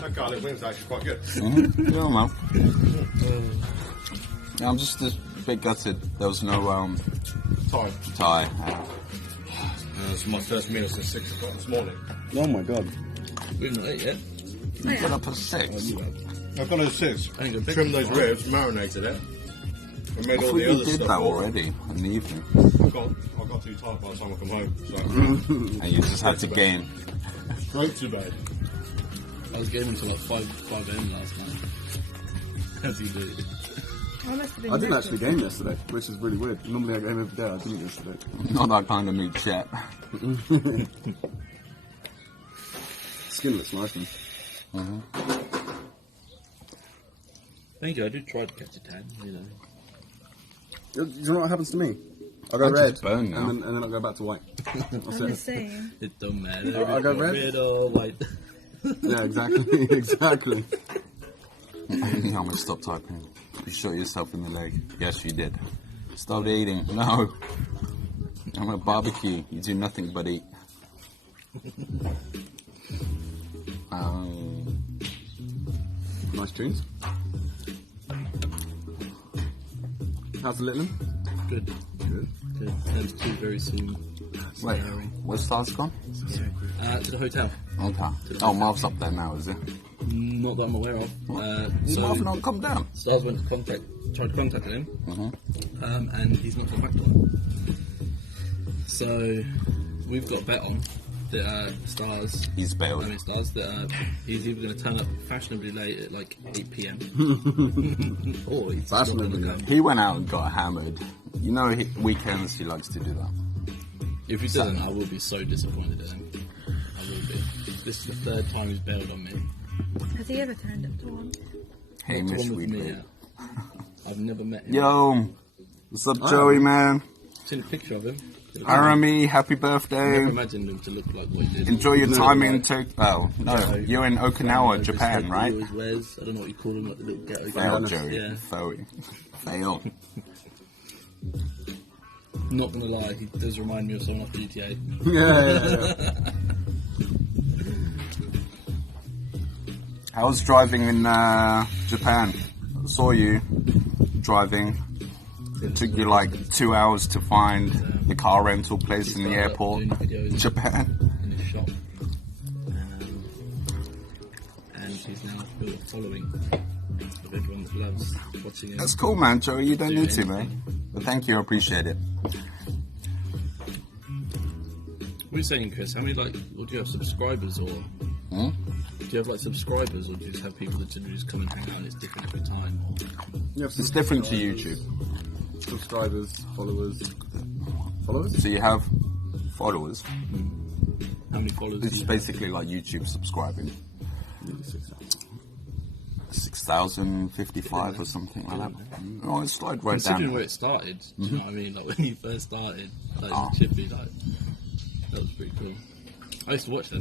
That garlic wing's actually quite good. Yeah, man. Yeah, I'm just a bit gutted. There was no Time. Thai. It's my first meal since 6 o'clock this morning. Oh, my God. We're not late yet. You got up at 6. I've got a six. I ain't gonna pick Trimmed them. those ribs, marinated it, and made I all thought the you other did stuff. that already in the evening. I got too tired by the time I come home. So And you just had to gain. straight to bed. I was gaming until like 5 a.m. last night. As you do. I must have been I didn't knackered. actually game yesterday, which is really weird. Normally I game every day. I didn't yesterday. Not that kind of meat chat. Skin looks nice, man. Thank you. I did try to catch a tan. You know. You know what happens to me? I go I red, just burn now. and then I go back to white. That's I'm the it. same. It don't matter. I got red. or white. Yeah, exactly, exactly. I'm gonna stop typing. You shot yourself in the leg. Yes, you did. Stop eating. No. I'm a barbecue. You do nothing but eat. Nice tunes. How's the Litman? Good. Good. Good. Those two very soon. Wait, Scary. where's Stars gone? To the hotel. Okay. Oh, Marv's up there now, is it? Not that I'm aware of. Did Marv not come down? Stars went to tried contacting him, and he's not come back to him. So we've got a bet on that Stars. He's bailed. I mean Stars that he's either going to turn up fashionably late at like 8 p.m. or he's not going to Fashionably come. He went out and got hammered. You know, weekends he likes to do that. If he doesn't, I will be so disappointed in him. I will be. This is the third time he's bailed on me. Has he ever turned up to one? Hamish One with me, Weedley. yeah. I've never met him. Yo, what's up, Joey, man? Seen a picture of him. Arami, happy Never birthday. imagined him to look like what he did. Enjoy your No, time like- in Tokyo. Oh, no, you're in Okinawa, Just Japan, like right? He always wears, I don't know what you call him, like the little ghetto Fail, guy. Joey. Yeah. Fail. Not gonna lie, he does remind me of someone off GTA. Yeah. I was driving in Japan. I saw you driving. It took you like 2 hours to find the car rental place in the Started airport. doing videos Japan. in his shop. And he's now built a following of everyone that loves watching him. That's cool, man, Joey. You don't Do need to, anything. man. But thank you, I appreciate it. What are you saying, Chris? How many, like, or do you have subscribers, or do you have like subscribers, or do you just have people that generally just come and hang out and it's different every time? Or You have It's different to YouTube. subscribers, followers. Followers? So you have followers. how many followers? It's do you basically like YouTube subscribing. 6,055 or something like that. Oh, it's like right Considering down. where it started, do you know what I mean? Like when you first started, like Oh. the Chippy, like that was pretty cool. I used to watch them.